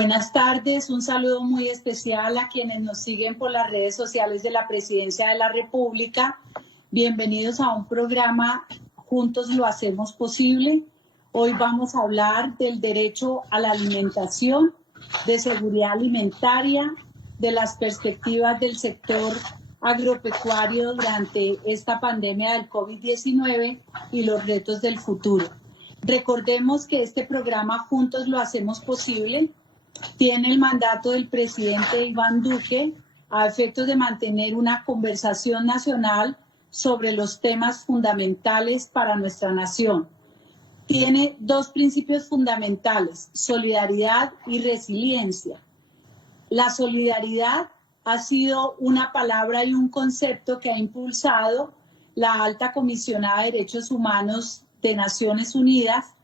Buenas tardes, un saludo muy especial a quienes nos siguen por las redes sociales de la Presidencia de la República. Bienvenidos a un programa Juntos lo hacemos posible. Hoy vamos a hablar del derecho a la alimentación, de seguridad alimentaria, de las perspectivas del sector agropecuario durante esta pandemia del COVID-19 y los retos del futuro. Recordemos que este programa Juntos lo hacemos posible tiene el mandato del presidente Iván Duque a efectos de mantener una conversación nacional sobre los temas fundamentales para nuestra nación. Tiene dos principios fundamentales: solidaridad y resiliencia. La solidaridad ha sido una palabra y un concepto que ha impulsado la Alta Comisionada de Derechos Humanos de Naciones Unidas,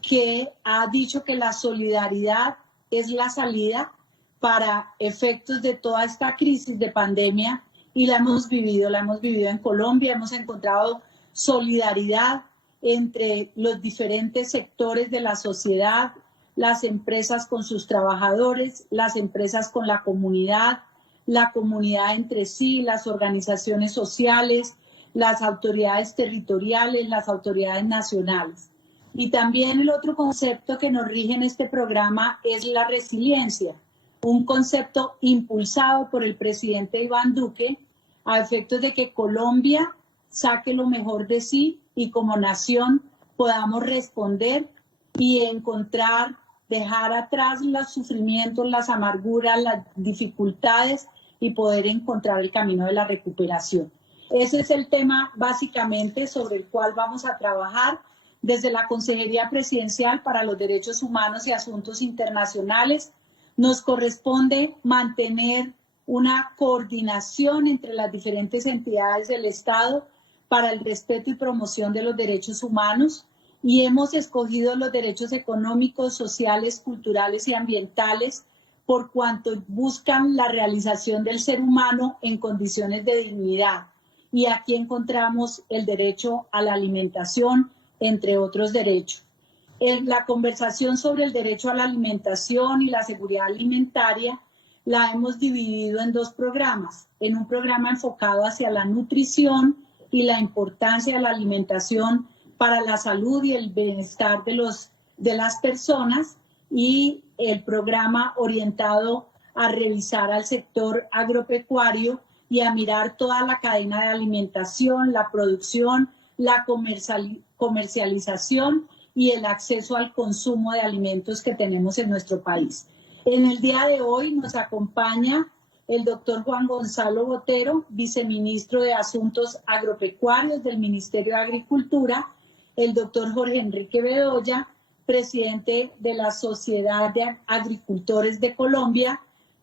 que ha dicho que la solidaridad es la salida para efectos de toda esta crisis de pandemia, y la hemos vivido en Colombia. Hemos encontrado solidaridad entre los diferentes sectores de la sociedad, las empresas con sus trabajadores, las empresas con la comunidad entre sí, las organizaciones sociales, las autoridades territoriales, las autoridades nacionales. Y también el otro concepto que nos rige en este programa es la resiliencia, un concepto impulsado por el presidente Iván Duque a efectos de que Colombia saque lo mejor de sí y como nación podamos responder y encontrar, dejar atrás los sufrimientos, las amarguras, las dificultades y poder encontrar el camino de la recuperación. Ese es el tema básicamente sobre el cual vamos a trabajar desde la Consejería Presidencial para los Derechos Humanos y Asuntos Internacionales. Nos corresponde mantener una coordinación entre las diferentes entidades del Estado para el respeto y promoción de los derechos humanos, y hemos escogido los derechos económicos, sociales, culturales y ambientales por cuanto buscan la realización del ser humano en condiciones de dignidad. Y aquí encontramos el derecho a la alimentación, entre otros derechos. La conversación sobre el derecho a la alimentación y la seguridad alimentaria la hemos dividido en dos programas. En un programa enfocado hacia la nutrición y la importancia de la alimentación para la salud y el bienestar de las personas, y el programa orientado a revisar al sector agropecuario y a mirar toda la cadena de alimentación, la producción, la comercialización y el acceso al consumo de alimentos que tenemos en nuestro país. En el día de hoy nos acompaña el doctor Juan Gonzalo Botero, viceministro de Asuntos Agropecuarios del Ministerio de Agricultura, el doctor Jorge Enrique Bedoya, presidente de la Sociedad de Agricultores de Colombia.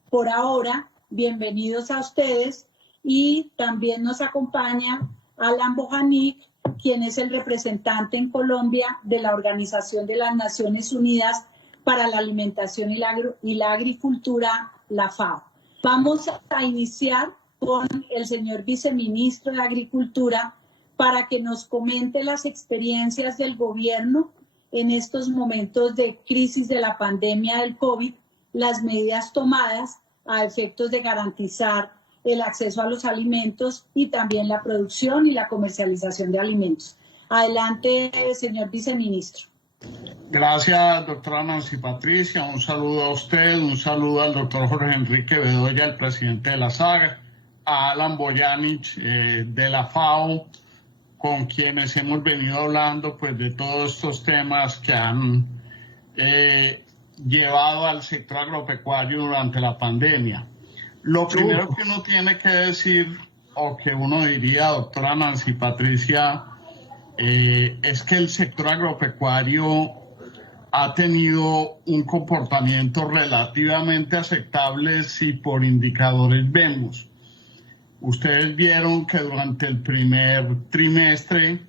Por ahora, bienvenidos a ustedes, y también nos acompaña Alan Bojanic, quien es el representante en Colombia de la Organización de las Naciones Unidas para la Alimentación y la Agricultura, la FAO. Vamos a iniciar con el señor viceministro de Agricultura para que nos comente las experiencias del gobierno en estos momentos de crisis de la pandemia del COVID, las medidas tomadas a efectos de garantizar el acceso a los alimentos y también la producción y la comercialización de alimentos. Adelante, señor viceministro. Gracias, doctora Nancy Patricia. Un saludo a usted, un saludo al doctor Jorge Enrique Bedoya, el presidente de la SAG, a Alan Bojanic de la FAO, con quienes hemos venido hablando pues de todos estos temas que han llevado al sector agropecuario durante la pandemia. Lo primero que uno tiene que decir, o que uno diría, doctora Nancy Patricia, es que el sector agropecuario ha tenido un comportamiento relativamente aceptable si por indicadores vemos. Ustedes vieron que durante el primer trimestre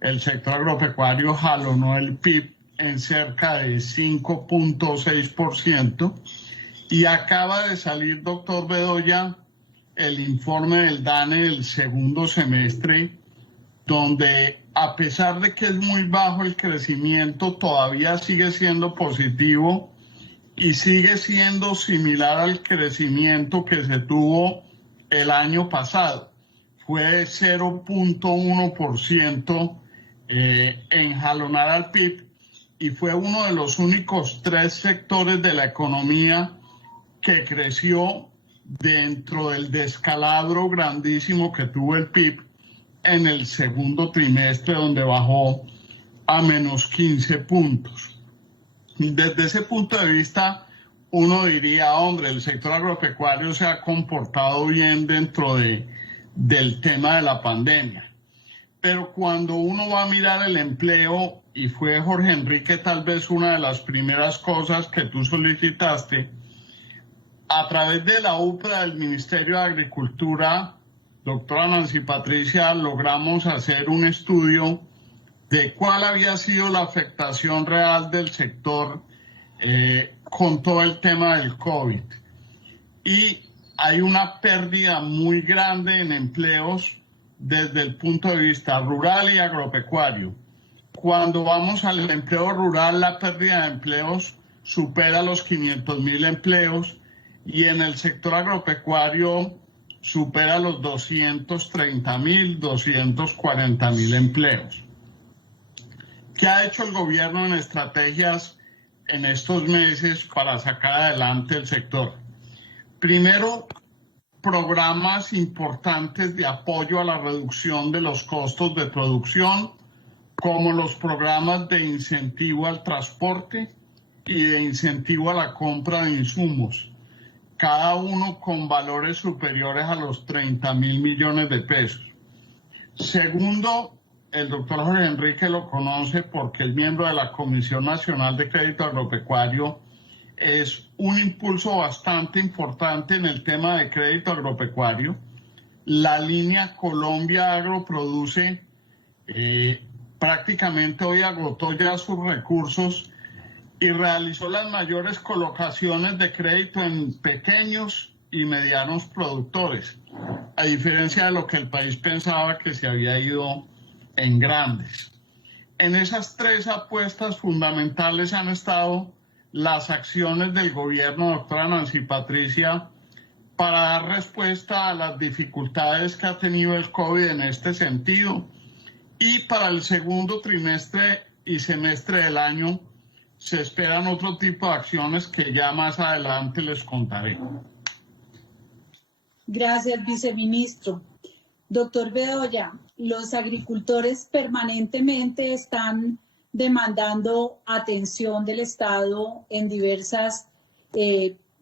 el sector agropecuario jalonó el PIB en cerca de 5.6%, y acaba de salir, doctor Bedoya, el informe del DANE del segundo semestre, donde a pesar de que es muy bajo el crecimiento, todavía sigue siendo positivo y sigue siendo similar al crecimiento que se tuvo el año pasado. Fue de 0.1% en jalonar al PIB y fue uno de los únicos 3 sectores de la economía que creció dentro del descalabro grandísimo que tuvo el PIB en el segundo trimestre, donde bajó a menos 15 puntos. Desde ese punto de vista, uno diría, hombre, el sector agropecuario se ha comportado bien dentro del tema de la pandemia. Pero cuando uno va a mirar el empleo, y fue Jorge Enrique tal vez una de las primeras cosas que tú solicitaste, a través de la UPRA del Ministerio de Agricultura, doctora Nancy Patricia, logramos hacer un estudio de cuál había sido la afectación real del sector con todo el tema del COVID. Y hay una pérdida muy grande en empleos desde el punto de vista rural y agropecuario. Cuando vamos al empleo rural, la pérdida de empleos supera los 500.000 empleos y en el sector agropecuario supera los 230.000, 240.000 empleos. ¿Qué ha hecho el gobierno en estrategias en estos meses para sacar adelante el sector? Primero, programas importantes de apoyo a la reducción de los costos de producción, como los programas de incentivo al transporte y de incentivo a la compra de insumos, cada uno con valores superiores a los 30.000 millones de pesos. Segundo, el doctor Jorge Enrique lo conoce porque es miembro de la Comisión Nacional de Crédito Agropecuario. Es un impulso bastante importante en el tema de crédito agropecuario. La línea Colombia Agro produce prácticamente hoy agotó ya sus recursos y realizó las mayores colocaciones de crédito en pequeños y medianos productores, a diferencia de lo que el país pensaba que se había ido en grandes. En esas 3 apuestas fundamentales han estado las acciones del gobierno, doctora Nancy Patricia, para dar respuesta a las dificultades que ha tenido el COVID en este sentido. Y para el segundo trimestre y semestre del año se esperan otro tipo de acciones que ya más adelante les contaré. Gracias, viceministro. Doctor Bedoya, los agricultores permanentemente están demandando atención del Estado en diversas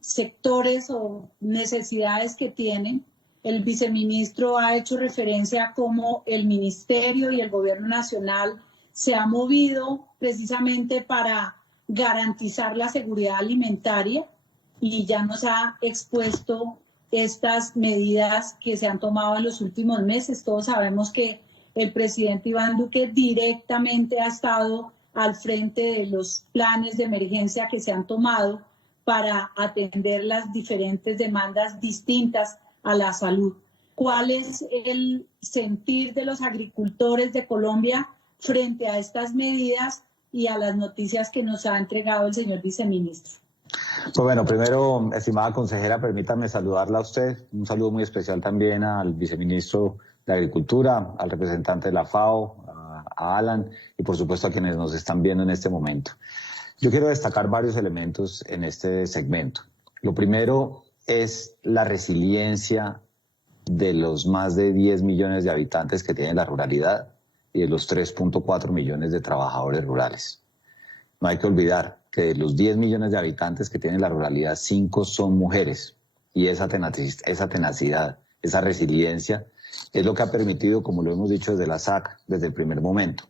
sectores o necesidades que tienen. El viceministro ha hecho referencia a cómo el ministerio y el gobierno nacional se ha movido precisamente para garantizar la seguridad alimentaria y ya nos ha expuesto estas medidas que se han tomado en los últimos meses. Todos sabemos que el presidente Iván Duque directamente ha estado al frente de los planes de emergencia que se han tomado para atender las diferentes demandas distintas a la salud. ¿Cuál es el sentir de los agricultores de Colombia frente a estas medidas y a las noticias que nos ha entregado el señor viceministro? Pues bueno, primero, estimada consejera, permítame saludarla a usted. Un saludo muy especial también al viceministro de Agricultura, al representante de la FAO, a Alan y por supuesto a quienes nos están viendo en este momento. Yo quiero destacar varios elementos en este segmento. Lo primero es la resiliencia de los más de 10 millones de habitantes que tiene la ruralidad y de los 3.4 millones de trabajadores rurales. No hay que olvidar que de los 10 millones de habitantes que tiene la ruralidad, 5 son mujeres. Y esa tenacidad, esa resiliencia, es lo que ha permitido, como lo hemos dicho desde la SAC, desde el primer momento,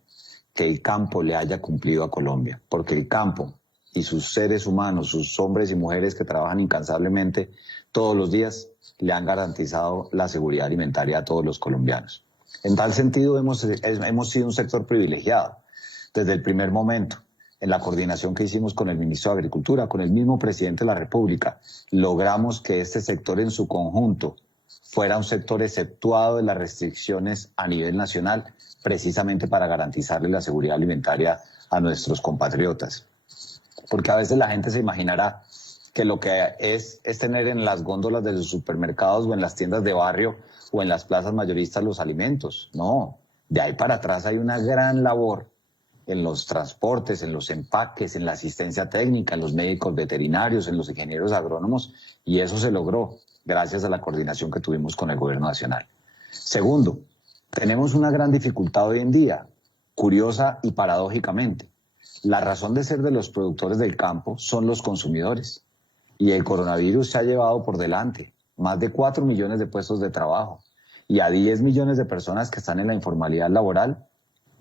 que el campo le haya cumplido a Colombia. Porque el campo y sus seres humanos, sus hombres y mujeres que trabajan incansablemente todos los días, le han garantizado la seguridad alimentaria a todos los colombianos. En tal sentido, hemos sido un sector privilegiado desde el primer momento. En la coordinación que hicimos con el ministro de Agricultura, con el mismo presidente de la República, logramos que este sector en su conjunto fuera un sector exceptuado de las restricciones a nivel nacional, precisamente para garantizarle la seguridad alimentaria a nuestros compatriotas. porque a veces la gente se imaginará que lo que es tener en las góndolas de los supermercados o en las tiendas de barrio o en las plazas mayoristas los alimentos. No, de ahí para atrás hay una gran labor en los transportes, en los empaques, en la asistencia técnica, en los médicos veterinarios, en los ingenieros agrónomos, y eso se logró gracias a la coordinación que tuvimos con el gobierno nacional. Segundo, tenemos una gran dificultad hoy en día, curiosa y paradójicamente. La razón de ser de los productores del campo son los consumidores, y el coronavirus se ha llevado por delante más de 4 millones de puestos de trabajo, y a 10 millones de personas que están en la informalidad laboral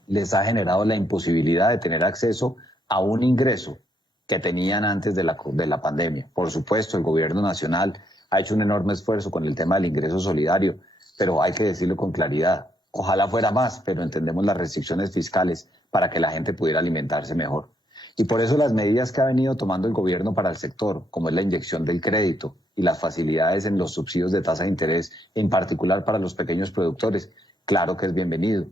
les ha generado la imposibilidad de tener acceso a un ingreso que tenían antes de la pandemia. Por supuesto, el gobierno nacional ha hecho un enorme esfuerzo con el tema del ingreso solidario, pero hay que decirlo con claridad. Ojalá fuera más, pero entendemos las restricciones fiscales para que la gente pudiera alimentarse mejor. Y por eso las medidas que ha venido tomando el gobierno para el sector, como es la inyección del crédito y las facilidades en los subsidios de tasa de interés, en particular para los pequeños productores, claro que es bienvenido.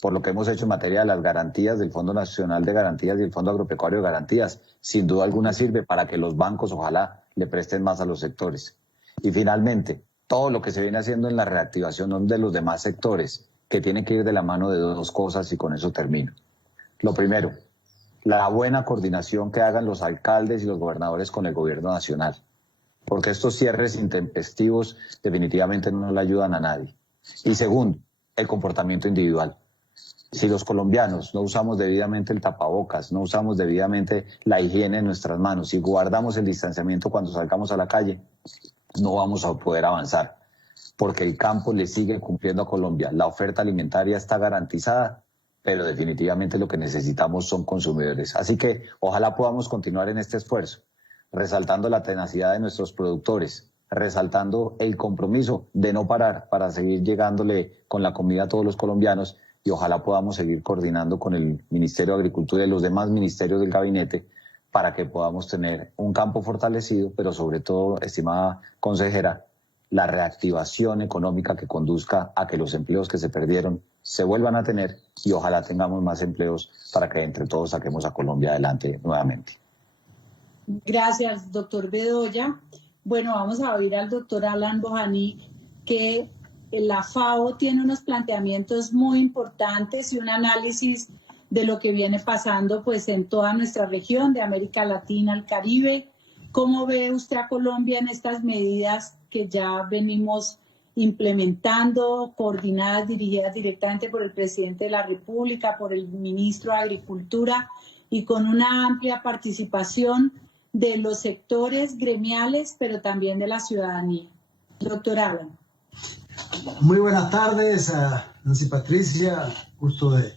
Por lo que hemos hecho en materia de las garantías del Fondo Nacional de Garantías y el Fondo Agropecuario de Garantías, sin duda alguna sirve para que los bancos ojalá le presten más a los sectores. Y finalmente, todo lo que se viene haciendo en la reactivación de los demás sectores, que tiene que ir de la mano de dos cosas, y con eso termino. Lo primero, la buena coordinación que hagan los alcaldes y los gobernadores con el gobierno nacional, porque estos cierres intempestivos definitivamente no le ayudan a nadie. Y segundo, el comportamiento individual. Si los colombianos no usamos debidamente el tapabocas, no usamos debidamente la higiene en nuestras manos, si guardamos el distanciamiento cuando salgamos a la calle, no vamos a poder avanzar, porque el campo le sigue cumpliendo a Colombia. La oferta alimentaria está garantizada, pero definitivamente lo que necesitamos son consumidores. Así que ojalá podamos continuar en este esfuerzo, resaltando la tenacidad de nuestros productores, resaltando el compromiso de no parar para seguir llegándole con la comida a todos los colombianos, y ojalá podamos seguir coordinando con el Ministerio de Agricultura y los demás ministerios del gabinete para que podamos tener un campo fortalecido, pero sobre todo, estimada consejera, la reactivación económica que conduzca a que los empleos que se perdieron se vuelvan a tener, y ojalá tengamos más empleos para que entre todos saquemos a Colombia adelante nuevamente. Gracias, doctor Bedoya. Bueno, vamos a oír al doctor Alan Bohani, que la FAO tiene unos planteamientos muy importantes y un análisis de lo que viene pasando pues en toda nuestra región de América Latina, el Caribe. ¿Cómo ve usted a Colombia en estas medidas que ya venimos implementando, coordinadas, dirigidas directamente por el presidente de la República, por el ministro de Agricultura, y con una amplia participación de los sectores gremiales, pero también de la ciudadanía? Doctor Alan. Muy buenas tardes, Nancy Patricia, gusto de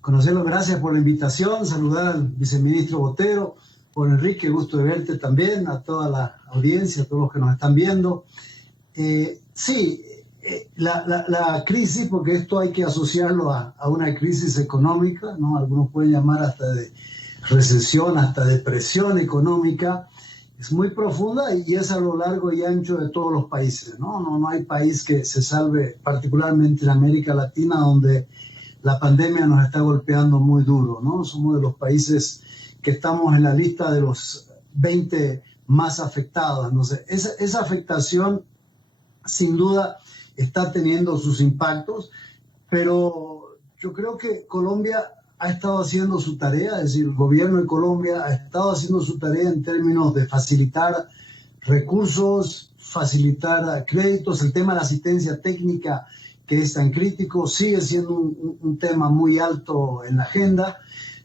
conocerlo, gracias por la invitación, saludar al viceministro Botero, por Enrique, gusto de verte también, a toda la audiencia, a todos los que nos están viendo. La crisis, porque esto hay que asociarlo a una crisis económica, ¿no? Algunos pueden llamar hasta de recesión, hasta depresión económica, es muy profunda y es a lo largo y ancho de todos los países, ¿no? No hay país que se salve, particularmente en América Latina, donde la pandemia nos está golpeando muy duro, ¿no? Somos de los países que estamos en la lista de los 20 más afectados. No sé, esa afectación, sin duda, está teniendo sus impactos, pero yo creo que Colombia ha estado haciendo su tarea, es decir, el gobierno de Colombia ha estado haciendo su tarea en términos de facilitar recursos, facilitar créditos. El tema de la asistencia técnica, que es tan crítico, sigue siendo un tema muy alto en la agenda.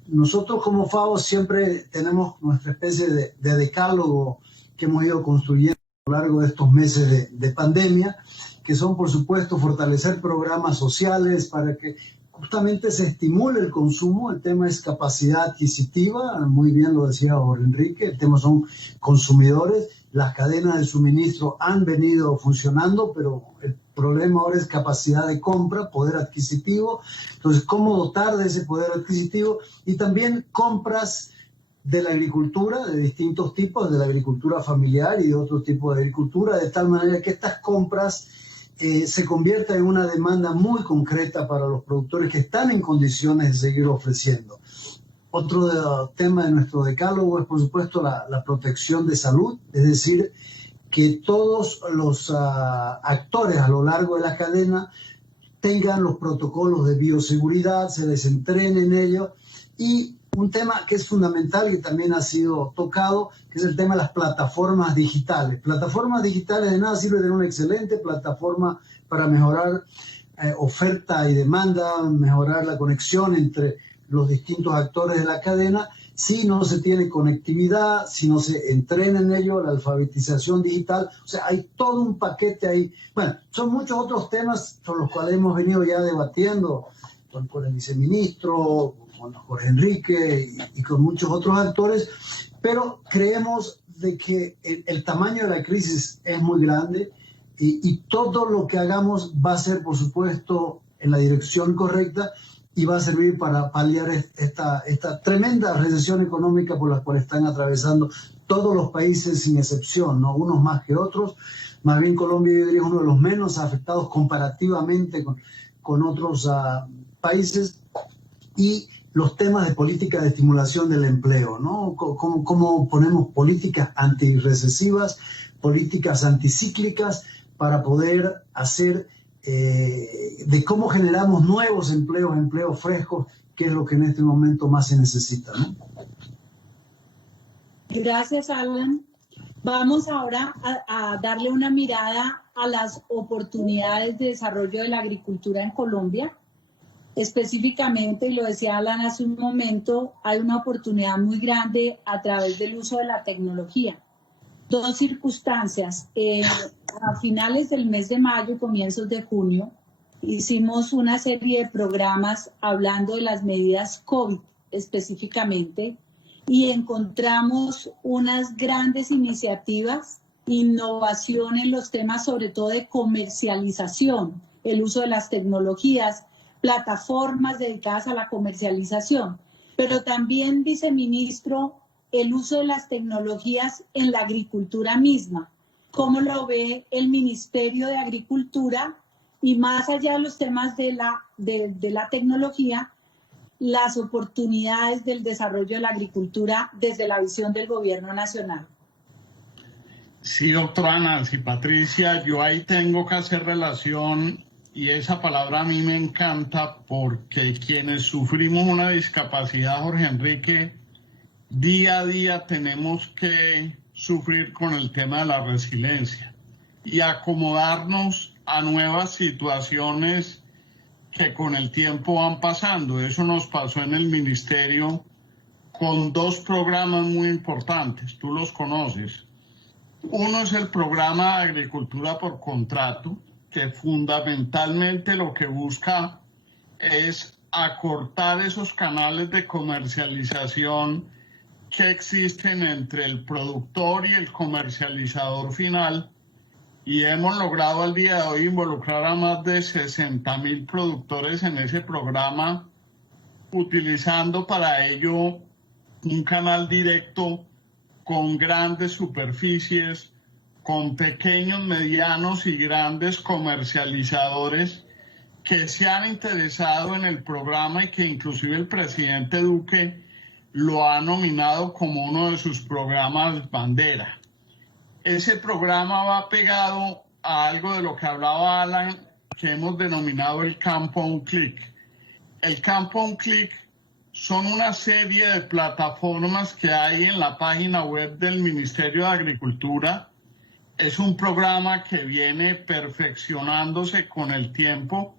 Nosotros como FAO siempre tenemos nuestra especie de decálogo que hemos ido construyendo a lo largo de estos meses de pandemia, que son, por supuesto, fortalecer programas sociales para que justamente se estimule el consumo. El tema es capacidad adquisitiva, muy bien lo decía Jorge Enrique, el tema son consumidores, las cadenas de suministro han venido funcionando, pero el problema ahora es capacidad de compra, poder adquisitivo. Entonces, ¿cómo dotar de ese poder adquisitivo? Y también compras de la agricultura, de distintos tipos, de la agricultura familiar y de otro tipo de agricultura, de tal manera que estas compras se convierta en una demanda muy concreta para los productores que están en condiciones de seguir ofreciendo. Otro tema de nuestro decálogo es, por supuesto, la protección de salud, es decir, que todos los actores a lo largo de la cadena tengan los protocolos de bioseguridad, se les entrene en ello. Y un tema que es fundamental, que también ha sido tocado, que es el tema de las plataformas digitales. Plataformas digitales, de nada sirve tener una excelente plataforma para mejorar oferta y demanda, mejorar la conexión entre los distintos actores de la cadena, si no se tiene conectividad, si no se entrena en ello, la alfabetización digital. O sea, hay todo un paquete ahí. Bueno, son muchos otros temas sobre los cuales hemos venido ya debatiendo con el viceministro, con Jorge Enrique y con muchos otros actores, pero creemos de que el tamaño de la crisis es muy grande y todo lo que hagamos va a ser, por supuesto, en la dirección correcta y va a servir para paliar esta tremenda recesión económica por la cual están atravesando todos los países sin excepción, ¿no? Unos más que otros. Más bien Colombia, yo diría, es uno de los menos afectados comparativamente con otros países. Y los temas de política de estimulación del empleo, ¿no? Cómo ponemos políticas antirrecesivas, políticas anticíclicas para poder hacer de cómo generamos nuevos empleos frescos, que es lo que en este momento más se necesita, ¿no? Gracias, Alan. Vamos ahora a darle una mirada a las oportunidades de desarrollo de la agricultura en Colombia. Específicamente, y lo decía Alan hace un momento, hay una oportunidad muy grande a través del uso de la tecnología. Dos circunstancias. A finales del mes de mayo, comienzos de junio, hicimos una serie de programas hablando de las medidas COVID específicamente y encontramos unas grandes iniciativas, innovación en los temas sobre todo de comercialización, el uso de las tecnologías, plataformas dedicadas a la comercialización, pero también, viceministro, el uso de las tecnologías en la agricultura misma. ¿Cómo lo ve el Ministerio de Agricultura? Y más allá de los temas de la tecnología, las oportunidades del desarrollo de la agricultura desde la visión del gobierno nacional. Sí, doctora Nancy Patricia, yo ahí tengo que hacer relación, y esa palabra a mí me encanta, porque quienes sufrimos una discapacidad, Jorge Enrique, día a día tenemos que sufrir con el tema de la resiliencia y acomodarnos a nuevas situaciones que con el tiempo van pasando. Eso nos pasó en el ministerio con dos programas muy importantes, tú los conoces. Uno es el programa de agricultura por contrato, que fundamentalmente lo que busca es acortar esos canales de comercialización que existen entre el productor y el comercializador final, y hemos logrado al día de hoy involucrar a más de 60.000 productores en ese programa, utilizando para ello un canal directo con grandes superficies, con pequeños, medianos y grandes comercializadores que se han interesado en el programa y que inclusive el presidente Duque lo ha nominado como uno de sus programas bandera. Ese programa va pegado a algo de lo que hablaba Alan, que hemos denominado el campo a un clic. El campo a un clic son una serie de plataformas que hay en la página web del Ministerio de Agricultura. Es un programa que viene perfeccionándose con el tiempo.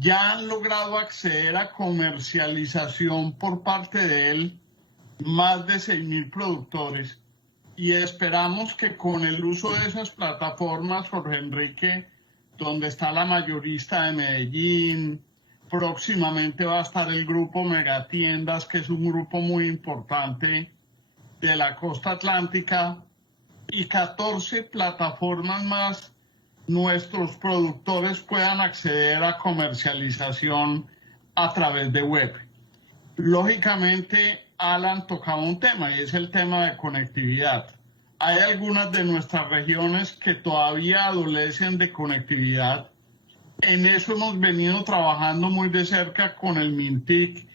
Ya han logrado acceder a comercialización por parte de él más de 6.000 productores y esperamos que con el uso de esas plataformas, Jorge Enrique, donde está la mayorista de Medellín, próximamente va a estar el grupo Megatiendas, que es un grupo muy importante de la costa atlántica, y 14 plataformas más, nuestros productores puedan acceder a comercialización a través de web. Lógicamente, Alan tocaba un tema y es el tema de conectividad. Hay algunas de nuestras regiones que todavía adolecen de conectividad. En eso hemos venido trabajando muy de cerca con el MINTIC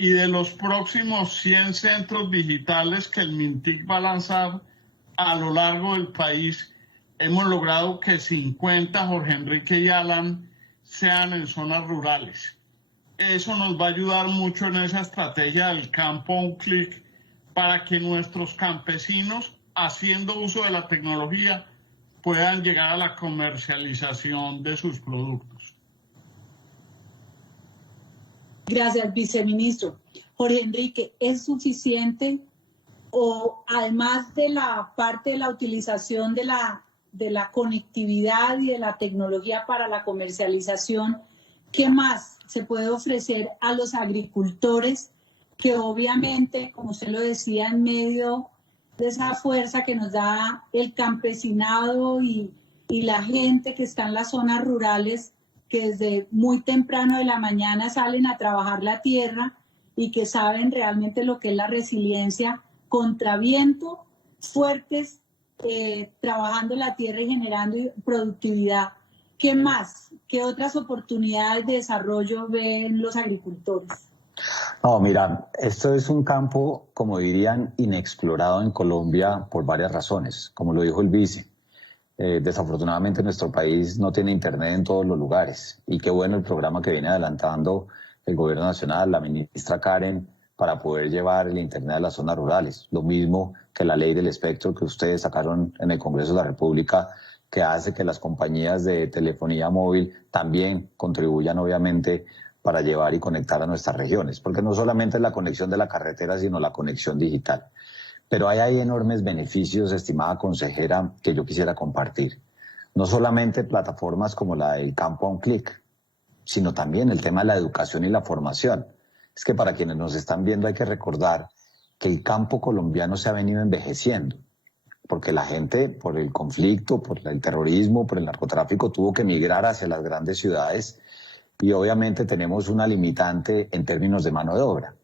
y de los próximos 100 centros digitales que el MINTIC va a lanzar a lo largo del país, hemos logrado que 50, Jorge Enrique y Alan, sean en zonas rurales. Eso nos va a ayudar mucho en esa estrategia del campo a un clic para que nuestros campesinos, haciendo uso de la tecnología, puedan llegar a la comercialización de sus productos. Gracias, viceministro. Jorge Enrique, ¿es suficiente o además de la parte de la utilización de la conectividad y de la tecnología para la comercialización, qué más se puede ofrecer a los agricultores que obviamente, como usted lo decía, en medio de esa fuerza que nos da el campesinado y la gente que está en las zonas rurales, que desde muy temprano de la mañana salen a trabajar la tierra y que saben realmente lo que es la resiliencia contra viento, fuertes, trabajando la tierra y generando productividad? ¿Qué más? ¿Qué otras oportunidades de desarrollo ven los agricultores? No, mira, esto es un campo, como dirían, inexplorado en Colombia por varias razones, como lo dijo el vice. Desafortunadamente nuestro país no tiene internet en todos los lugares y qué bueno el programa que viene adelantando el gobierno nacional, la ministra Karen, para poder llevar el internet a las zonas rurales. Lo mismo que la ley del espectro que ustedes sacaron en el Congreso de la República, que hace que las compañías de telefonía móvil también contribuyan obviamente para llevar y conectar a nuestras regiones, porque no solamente es la conexión de la carretera, sino la conexión digital. Pero hay enormes beneficios, estimada consejera, que yo quisiera compartir. No solamente plataformas como la del campo a un clic, sino también el tema de la educación y la formación. Es que para quienes nos están viendo hay que recordar que el campo colombiano se ha venido envejeciendo, porque la gente, por el conflicto, por el terrorismo, por el narcotráfico, tuvo que migrar hacia las grandes ciudades y obviamente tenemos una limitante en términos de mano de obra.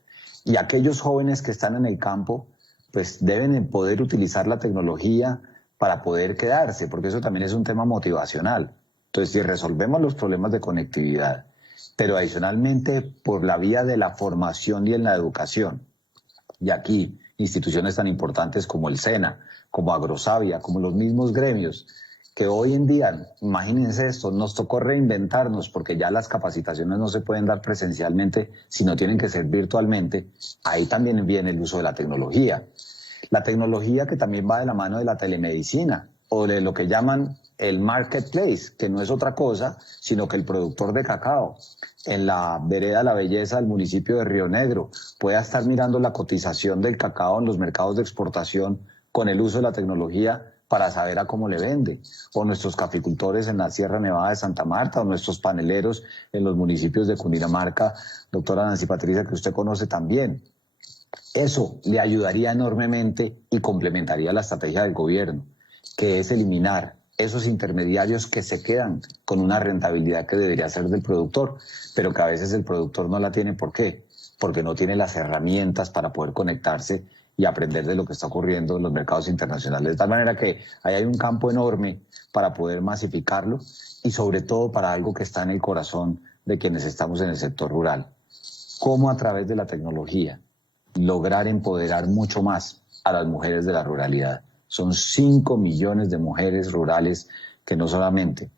Y aquellos jóvenes que están en el campo pues deben poder utilizar la tecnología para poder quedarse, porque eso también es un tema motivacional. Entonces, si resolvemos los problemas de conectividad, pero adicionalmente por la vía de la formación y en la educación, y aquí instituciones tan importantes como el SENA, como Agrosavia, como los mismos gremios, que hoy en día, imagínense esto, nos tocó reinventarnos porque ya las capacitaciones no se pueden dar presencialmente, sino tienen que ser virtualmente. Ahí también viene el uso de la tecnología. La tecnología que también va de la mano de la telemedicina o de lo que llaman el marketplace, que no es otra cosa, sino que el productor de cacao en la vereda La Belleza del municipio de Río Negro pueda estar mirando la cotización del cacao en los mercados de exportación con el uso de la tecnología para saber a cómo le vende, o nuestros caficultores en la Sierra Nevada de Santa Marta, o nuestros paneleros en los municipios de Cundinamarca, doctora Nancy Patricia, que usted conoce también. Eso le ayudaría enormemente y complementaría la estrategia del gobierno, que es eliminar esos intermediarios que se quedan con una rentabilidad que debería ser del productor, pero que a veces el productor no la tiene. ¿Por qué? Porque no tiene las herramientas para poder conectarse y aprender de lo que está ocurriendo en los mercados internacionales. De tal manera que ahí hay un campo enorme para poder masificarlo y sobre todo para algo que está en el corazón de quienes estamos en el sector rural. Cómo a través de la tecnología lograr empoderar mucho más a las mujeres de la ruralidad. Son 5 millones de mujeres rurales que no solamente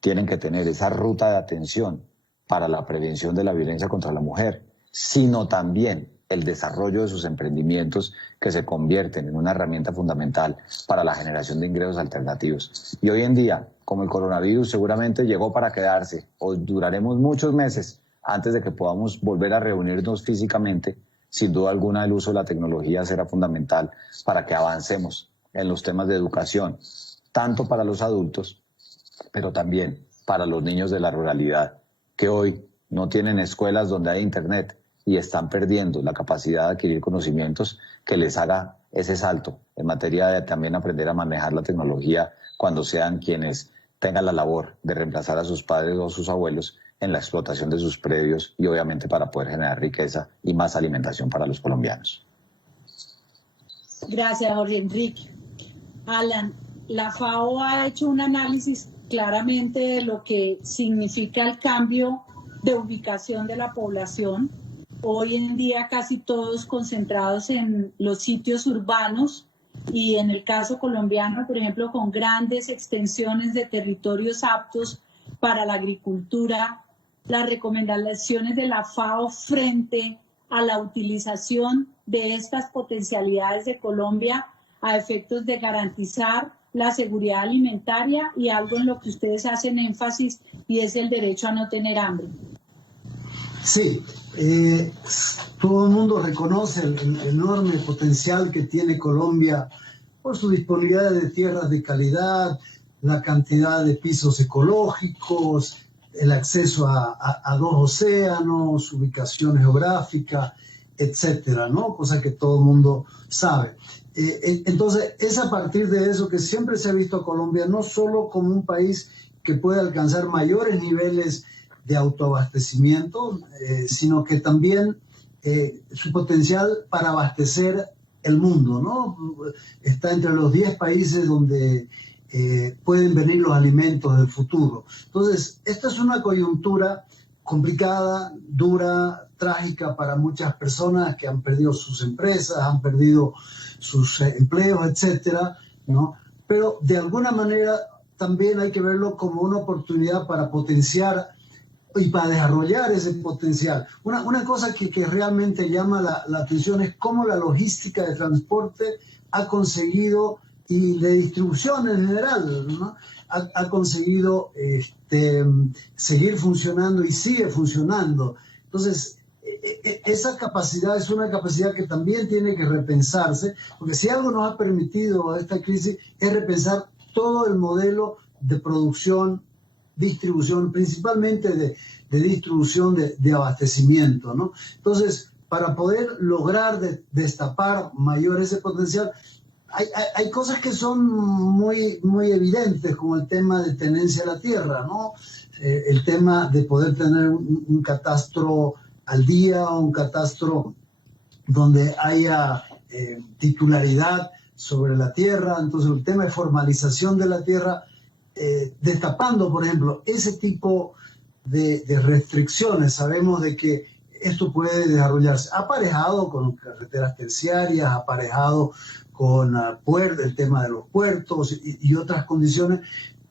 tienen que tener esa ruta de atención para la prevención de la violencia contra la mujer, sino también el desarrollo de sus emprendimientos que se convierten en una herramienta fundamental para la generación de ingresos alternativos. Y hoy en día, como el coronavirus seguramente llegó para quedarse, hoy duraremos muchos meses antes de que podamos volver a reunirnos físicamente, sin duda alguna el uso de la tecnología será fundamental para que avancemos en los temas de educación, tanto para los adultos, pero también para los niños de la ruralidad, que hoy no tienen escuelas donde hay internet y están perdiendo la capacidad de adquirir conocimientos que les haga ese salto en materia de también aprender a manejar la tecnología cuando sean quienes tengan la labor de reemplazar a sus padres o sus abuelos en la explotación de sus predios y obviamente para poder generar riqueza y más alimentación para los colombianos. Gracias, Jorge Enrique. Alan, la FAO ha hecho un análisis claramente de lo que significa el cambio de ubicación de la población hoy en día casi todos concentrados en los sitios urbanos y en el caso colombiano, por ejemplo, con grandes extensiones de territorios aptos para la agricultura, las recomendaciones de la FAO frente a la utilización de estas potencialidades de Colombia a efectos de garantizar la seguridad alimentaria y algo en lo que ustedes hacen énfasis y es el derecho a no tener hambre. Sí, todo el mundo reconoce el enorme potencial que tiene Colombia por su disponibilidad de tierras de calidad, la cantidad de pisos ecológicos, el acceso a 2 océanos, ubicación geográfica, etcétera, ¿no? Cosa que todo el mundo sabe. Entonces, es a partir de eso que siempre se ha visto a Colombia no solo como un país que puede alcanzar mayores niveles de autoabastecimiento, sino que también su potencial para abastecer el mundo, ¿no? Está entre los 10 países donde pueden venir los alimentos del futuro. Entonces, esta es una coyuntura complicada, dura, trágica para muchas personas que han perdido sus empresas, han perdido sus empleos, etcétera, ¿no? Pero de alguna manera también hay que verlo como una oportunidad para potenciar y para desarrollar ese potencial. Una cosa que realmente llama la atención es cómo la logística de transporte ha conseguido, y de distribución en general, ¿no? ha conseguido seguir funcionando y sigue funcionando. Entonces, esa capacidad es una capacidad que también tiene que repensarse, porque si algo nos ha permitido a esta crisis es repensar todo el modelo de producción, distribución, principalmente de distribución de abastecimiento, ¿no? Entonces, para poder lograr destapar mayor ese potencial, hay cosas que son muy, muy evidentes, como el tema de tenencia de la tierra, ¿no? El tema de poder tener un catastro al día, un catastro donde haya titularidad sobre la tierra. Entonces, el tema de formalización de la tierra, destapando, por ejemplo, ese tipo de restricciones. Sabemos de que esto puede desarrollarse aparejado con carreteras terciarias, aparejado con el tema de los puertos y otras condiciones,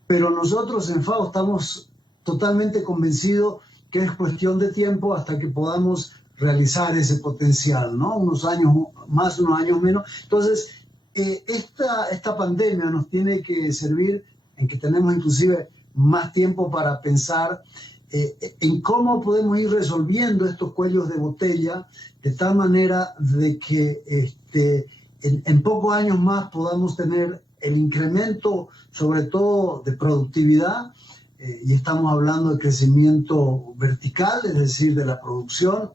pero nosotros en FAO estamos totalmente convencidos que es cuestión de tiempo hasta que podamos realizar ese potencial, ¿no? Unos años más, unos años menos. Entonces, esta pandemia nos tiene que servir en que tenemos inclusive más tiempo para pensar en cómo podemos ir resolviendo estos cuellos de botella de tal manera de que en pocos años más podamos tener el incremento, sobre todo de productividad, y estamos hablando de crecimiento vertical, es decir, de la producción.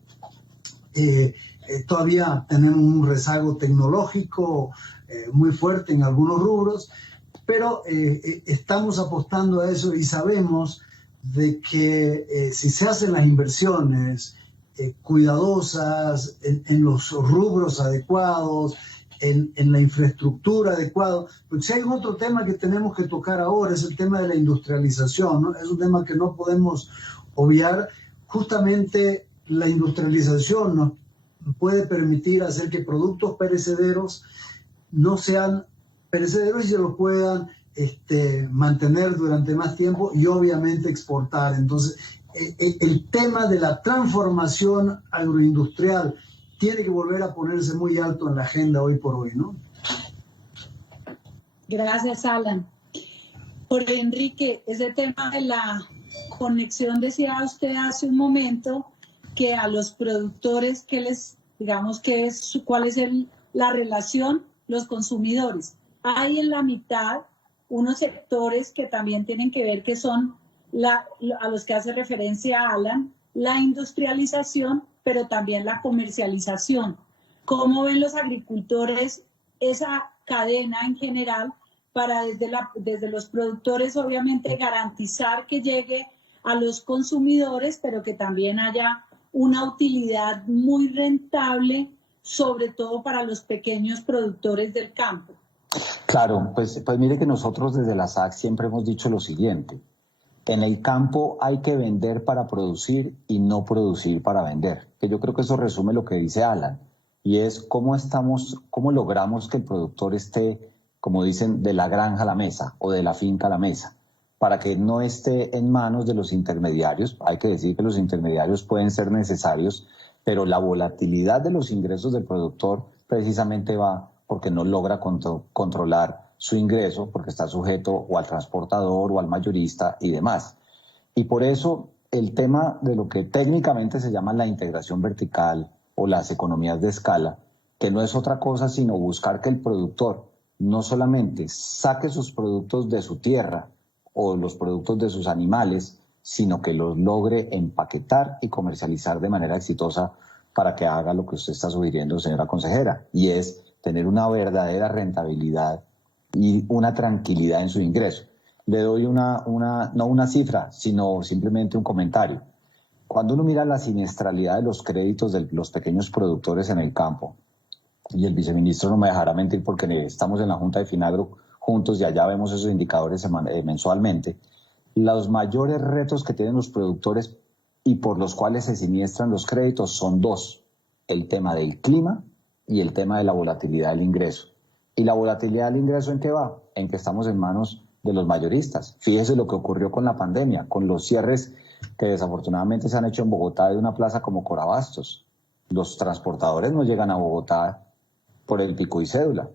Todavía tenemos un rezago tecnológico muy fuerte en algunos rubros, pero estamos apostando a eso y sabemos de que si se hacen las inversiones cuidadosas en los rubros adecuados, en la infraestructura adecuada, porque si hay otro tema que tenemos que tocar ahora es el tema de la industrialización, ¿no? Es un tema que no podemos obviar. Justamente la industrialización nos puede permitir hacer que productos perecederos no sean perecederos y se los puedan mantener durante más tiempo y obviamente exportar. Entonces, el tema de la transformación agroindustrial tiene que volver a ponerse muy alto en la agenda hoy por hoy, ¿no? Gracias, Alan. Por Enrique, ese tema de la conexión, decía usted hace un momento, que a los productores, ¿cuál es la relación? Los consumidores. Hay en la mitad unos sectores que también tienen que ver, que son a los que hace referencia Alan, la industrialización, pero también la comercialización. ¿Cómo ven los agricultores esa cadena en general para desde los productores, obviamente, garantizar que llegue a los consumidores, pero que también haya una utilidad muy rentable, sobre todo para los pequeños productores del campo? Claro, pues mire que nosotros desde la SAC siempre hemos dicho lo siguiente. En el campo hay que vender para producir y no producir para vender. Que yo creo que eso resume lo que dice Alan. Y es cómo logramos que el productor esté, como dicen, de la granja a la mesa o de la finca a la mesa, para que no esté en manos de los intermediarios. Hay que decir que los intermediarios pueden ser necesarios, pero la volatilidad de los ingresos del productor precisamente va porque no logra controlar su ingreso, porque está sujeto o al transportador o al mayorista y demás. Y por eso el tema de lo que técnicamente se llama la integración vertical o las economías de escala, que no es otra cosa sino buscar que el productor no solamente saque sus productos de su tierra o los productos de sus animales, sino que los logre empaquetar y comercializar de manera exitosa para que haga lo que usted está sugiriendo, señora consejera, y es tener una verdadera rentabilidad y una tranquilidad en su ingreso. Le doy no una cifra, sino simplemente un comentario. Cuando uno mira la siniestralidad de los créditos de los pequeños productores en el campo, y el viceministro no me dejará mentir porque estamos en la Junta de Finagro juntos y allá vemos esos indicadores mensualmente, los mayores retos que tienen los productores y por los cuales se siniestran los créditos son dos: el tema del clima y el tema de la volatilidad del ingreso. ¿Y la volatilidad del ingreso en qué va? En que estamos en manos de los mayoristas. Fíjese lo que ocurrió con la pandemia, con los cierres que desafortunadamente se han hecho en Bogotá de una plaza como Corabastos. Los transportadores no llegan a Bogotá por el pico y cédula.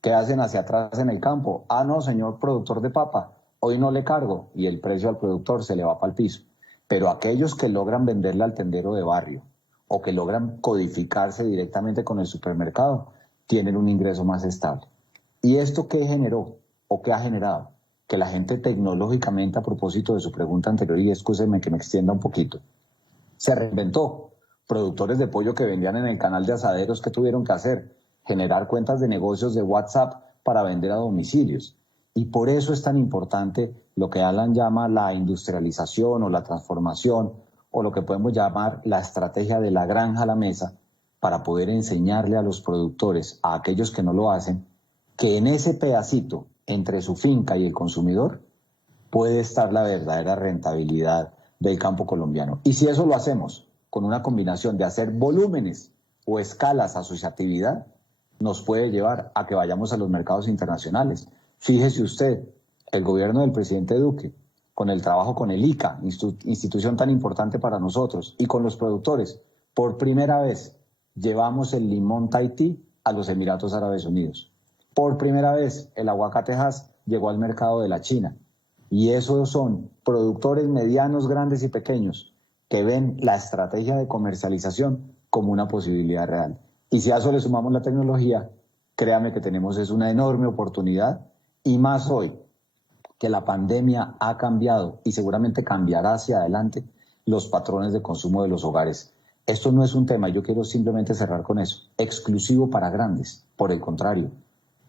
¿Qué hacen hacia atrás en el campo? Ah, no, señor productor de papa, hoy no le cargo, y el precio al productor se le va para el piso. Pero aquellos que logran venderle al tendero de barrio o que logran codificarse directamente con el supermercado tienen un ingreso más estable. ¿Y esto qué generó o qué ha generado? Que la gente tecnológicamente, a propósito de su pregunta anterior, y excúsenme que me extienda un poquito, se reinventó. Productores de pollo que vendían en el canal de asaderos, ¿qué tuvieron que hacer? Generar cuentas de negocios de WhatsApp para vender a domicilios. Y por eso es tan importante lo que Alan llama la industrialización o la transformación, o lo que podemos llamar la estrategia de la granja a la mesa, para poder enseñarle a los productores, a aquellos que no lo hacen, que en ese pedacito entre su finca y el consumidor puede estar la verdadera rentabilidad del campo colombiano. Y si eso lo hacemos con una combinación de hacer volúmenes o escalas asociatividad, nos puede llevar a que vayamos a los mercados internacionales. Fíjese usted, el gobierno del presidente Duque, con el trabajo con el ICA, institución tan importante para nosotros, y con los productores, por primera vez llevamos el limón Tahití a los Emiratos Árabes Unidos. Por primera vez el aguacate Hass llegó al mercado de la China. Y esos son productores medianos, grandes y pequeños que ven la estrategia de comercialización como una posibilidad real. Y si a eso le sumamos la tecnología, créame que tenemos una enorme oportunidad, y más hoy que la pandemia ha cambiado y seguramente cambiará hacia adelante los patrones de consumo de los hogares. Esto no es un tema, yo quiero simplemente cerrar con eso, exclusivo para grandes. Por el contrario,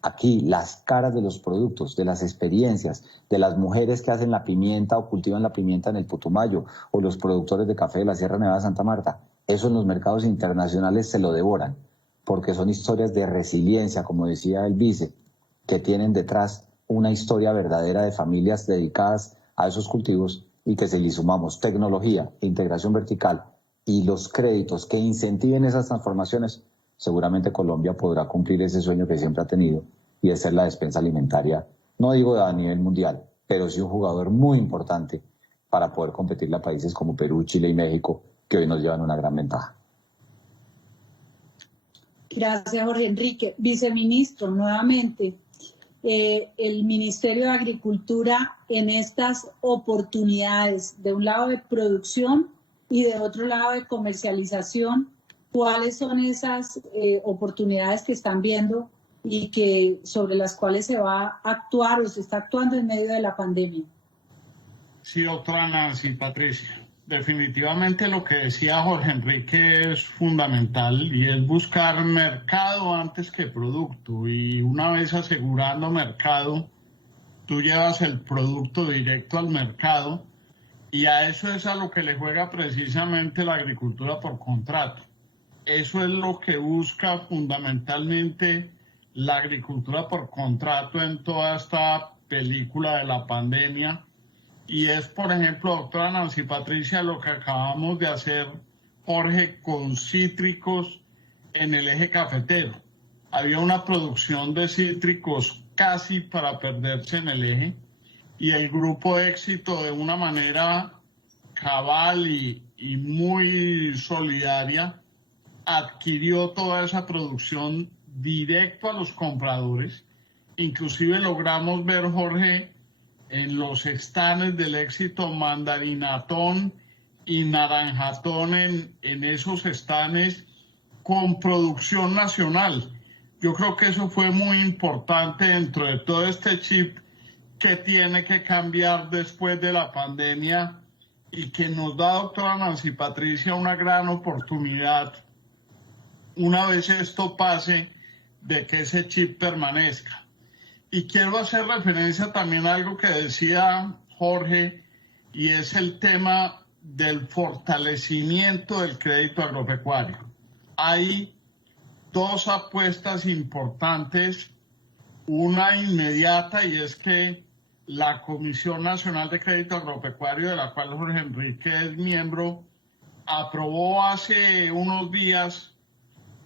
aquí las caras de los productos, de las experiencias, de las mujeres que hacen la pimienta o cultivan la pimienta en el Putumayo, o los productores de café de la Sierra Nevada de Santa Marta, eso en los mercados internacionales se lo devoran, porque son historias de resiliencia, como decía el vice, que tienen detrás una historia verdadera de familias dedicadas a esos cultivos, y que si le sumamos tecnología, integración vertical y los créditos que incentiven esas transformaciones, seguramente Colombia podrá cumplir ese sueño que siempre ha tenido, y de ser la despensa alimentaria, no digo a nivel mundial, pero sí un jugador muy importante para poder competirle a países como Perú, Chile y México, que hoy nos llevan una gran ventaja. Gracias, Jorge Enrique. Viceministro, nuevamente, el Ministerio de Agricultura en estas oportunidades, de un lado de producción y de otro lado de comercialización, ¿cuáles son esas oportunidades que están viendo y que sobre las cuales se va a actuar o se está actuando en medio de la pandemia? Sí, doctora Nancy, Patricia. Definitivamente lo que decía Jorge Enrique es fundamental, y es buscar mercado antes que producto. Y una vez asegurando mercado, tú llevas el producto directo al mercado, y a eso es a lo que le juega precisamente la agricultura por contrato. Eso es lo que busca fundamentalmente la agricultura por contrato en toda esta película de la pandemia, y es, por ejemplo, doctora Nancy Patricia, lo que acabamos de hacer, Jorge, con cítricos en el eje cafetero. Había una producción de cítricos casi para perderse en el eje, y el grupo Éxito, de una manera cabal y muy solidaria, adquirió toda esa producción directo a los compradores. Inclusive logramos ver, Jorge, en los stands del Éxito, mandarinatón y naranjatón en esos stands con producción nacional. Yo creo que eso fue muy importante dentro de todo este chip que tiene que cambiar después de la pandemia, y que nos da, doctora Nancy Patricia, una gran oportunidad, una vez esto pase, de que ese chip permanezca. Y quiero hacer referencia también a algo que decía Jorge, y es el tema del fortalecimiento del crédito agropecuario. Hay dos apuestas importantes, una inmediata, y es que la Comisión Nacional de Crédito Agropecuario, de la cual Jorge Enrique es miembro, aprobó hace unos días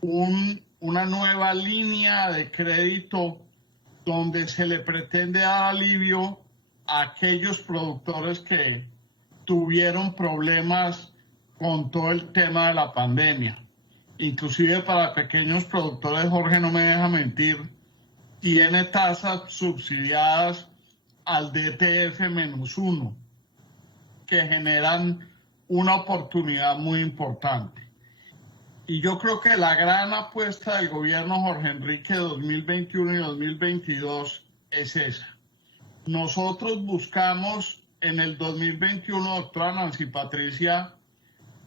una nueva línea de crédito donde se le pretende dar alivio a aquellos productores que tuvieron problemas con todo el tema de la pandemia. Inclusive para pequeños productores, Jorge no me deja mentir, tiene tasas subsidiadas al DTF-1, que generan una oportunidad muy importante. Y yo creo que la gran apuesta del gobierno Jorge Enrique 2021 y 2022 es esa. Nosotros buscamos en el 2021, doctora Nancy Patricia,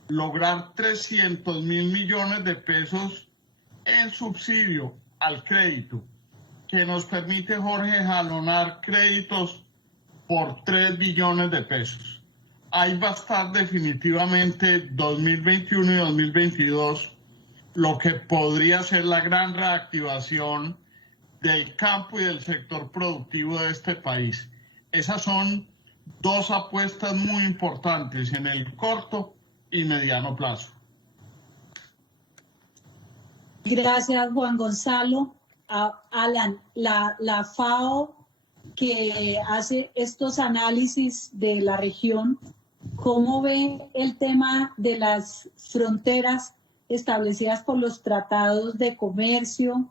lograr 300.000 millones de pesos en subsidio al crédito, que nos permite, Jorge, jalonar créditos por 3 billones de pesos. Ahí va a estar definitivamente 2021 y 2022 lo que podría ser la gran reactivación del campo y del sector productivo de este país. Esas son dos apuestas muy importantes en el corto y mediano plazo. Gracias, Juan Gonzalo. Alan, la FAO, que hace estos análisis de la región, ¿cómo ve el tema de las fronteras establecidas por los tratados de comercio?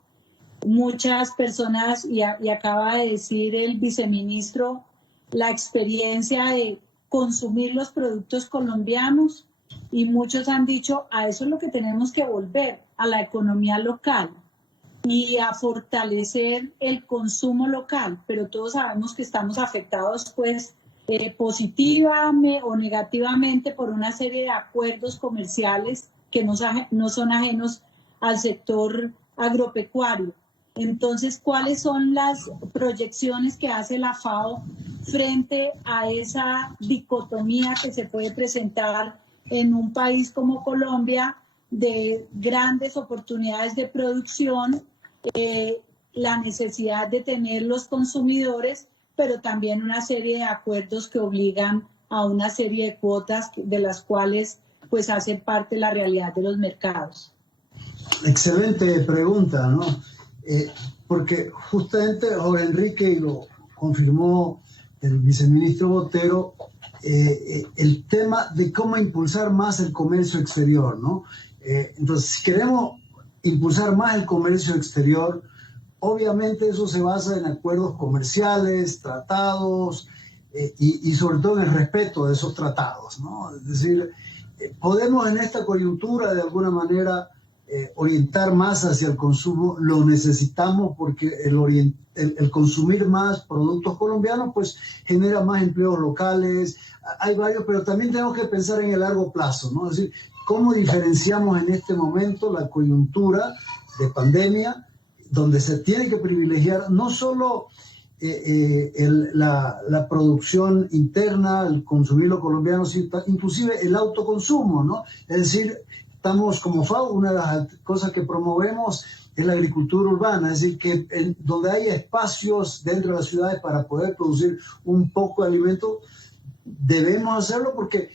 Muchas personas, y acaba de decir el viceministro, la experiencia de consumir los productos colombianos, y muchos han dicho, a eso es lo que tenemos que volver, a la economía local y a fortalecer el consumo local, pero todos sabemos que estamos afectados pues positiva o negativamente por una serie de acuerdos comerciales que no son ajenos al sector agropecuario. Entonces, ¿cuáles son las proyecciones que hace la FAO frente a esa dicotomía que se puede presentar en un país como Colombia, de grandes oportunidades de producción, la necesidad de tener los consumidores, pero también una serie de acuerdos que obligan a una serie de cuotas de las cuales pues hace parte la realidad de los mercados? Excelente pregunta, ¿no? Porque justamente Jorge Enrique, y lo confirmó el viceministro Botero, el tema de cómo impulsar más el comercio exterior, ¿no? Entonces, si queremos impulsar más el comercio exterior, obviamente eso se basa en acuerdos comerciales, tratados, y sobre todo en el respeto de esos tratados, ¿no? Es decir, podemos en esta coyuntura de alguna manera orientar más hacia el consumo, lo necesitamos porque el consumir más productos colombianos pues genera más empleos locales, hay varios, pero también tenemos que pensar en el largo plazo, ¿no? Es decir, cómo diferenciamos en este momento la coyuntura de pandemia, donde se tiene que privilegiar no solo la producción interna, el consumir lo colombiano, sino inclusive el autoconsumo, ¿no? Es decir, estamos como FAO, una de las cosas que promovemos es la agricultura urbana, es decir, que donde haya espacios dentro de las ciudades para poder producir un poco de alimento, debemos hacerlo porque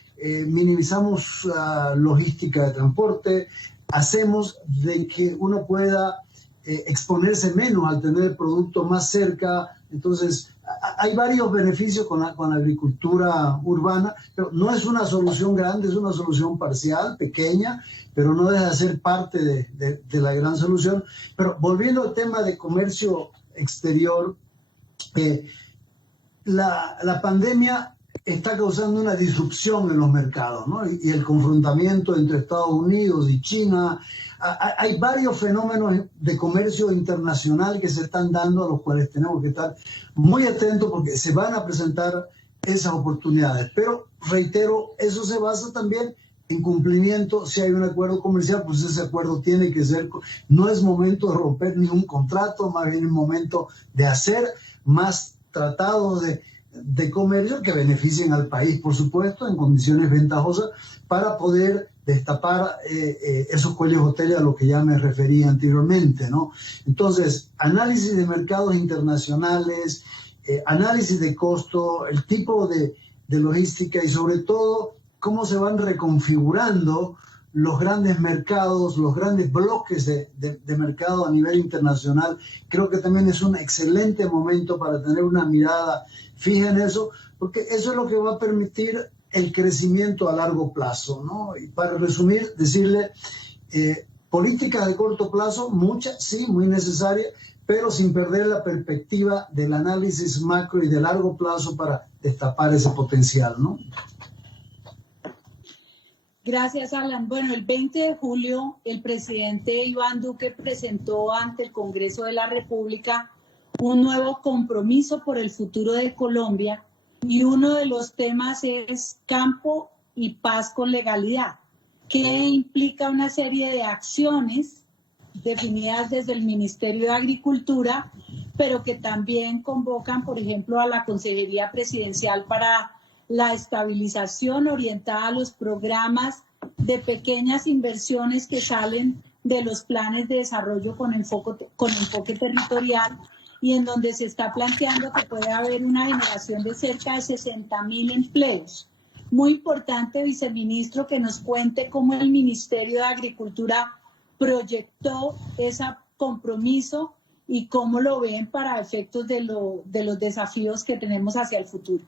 minimizamos logística de transporte, hacemos de que uno pueda exponerse menos al tener el producto más cerca. Entonces, hay varios beneficios con la agricultura urbana, pero no es una solución grande, es una solución parcial, pequeña, pero no deja de ser parte de la gran solución. Pero volviendo al tema de comercio exterior, la pandemia está causando una disrupción en los mercados, ¿no? Y el confrontamiento entre Estados Unidos y China. Hay varios fenómenos de comercio internacional que se están dando, a los cuales tenemos que estar muy atentos porque se van a presentar esas oportunidades. Pero, reitero, eso se basa también en cumplimiento. Si hay un acuerdo comercial, pues ese acuerdo tiene que ser, no es momento de romper ningún contrato, más bien es momento de hacer más tratados de comercio que beneficien al país, por supuesto, en condiciones ventajosas, para poder destapar esos cuellos de botella a los que ya me refería anteriormente, ¿no? Entonces, análisis de mercados internacionales, análisis de costo, el tipo de logística y sobre todo cómo se van reconfigurando los grandes mercados, los grandes bloques de mercado a nivel internacional. Creo que también es un excelente momento para tener una mirada fija en eso, porque eso es lo que va a permitir el crecimiento a largo plazo, ¿no? Y para resumir, decirle, políticas de corto plazo, muchas, sí, muy necesarias, pero sin perder la perspectiva del análisis macro y de largo plazo para destapar ese potencial, ¿no? Gracias, Alan. Bueno, el 20 de julio el presidente Iván Duque presentó ante el Congreso de la República un nuevo compromiso por el futuro de Colombia y uno de los temas es campo y paz con legalidad, que implica una serie de acciones definidas desde el Ministerio de Agricultura, pero que también convocan, por ejemplo, a la Consejería Presidencial para la estabilización orientada a los programas de pequeñas inversiones que salen de los planes de desarrollo con enfoque territorial y en donde se está planteando que puede haber una generación de cerca de 60.000 empleos. Muy importante, viceministro, que nos cuente cómo el Ministerio de Agricultura proyectó ese compromiso y cómo lo ven para efectos de los desafíos que tenemos hacia el futuro.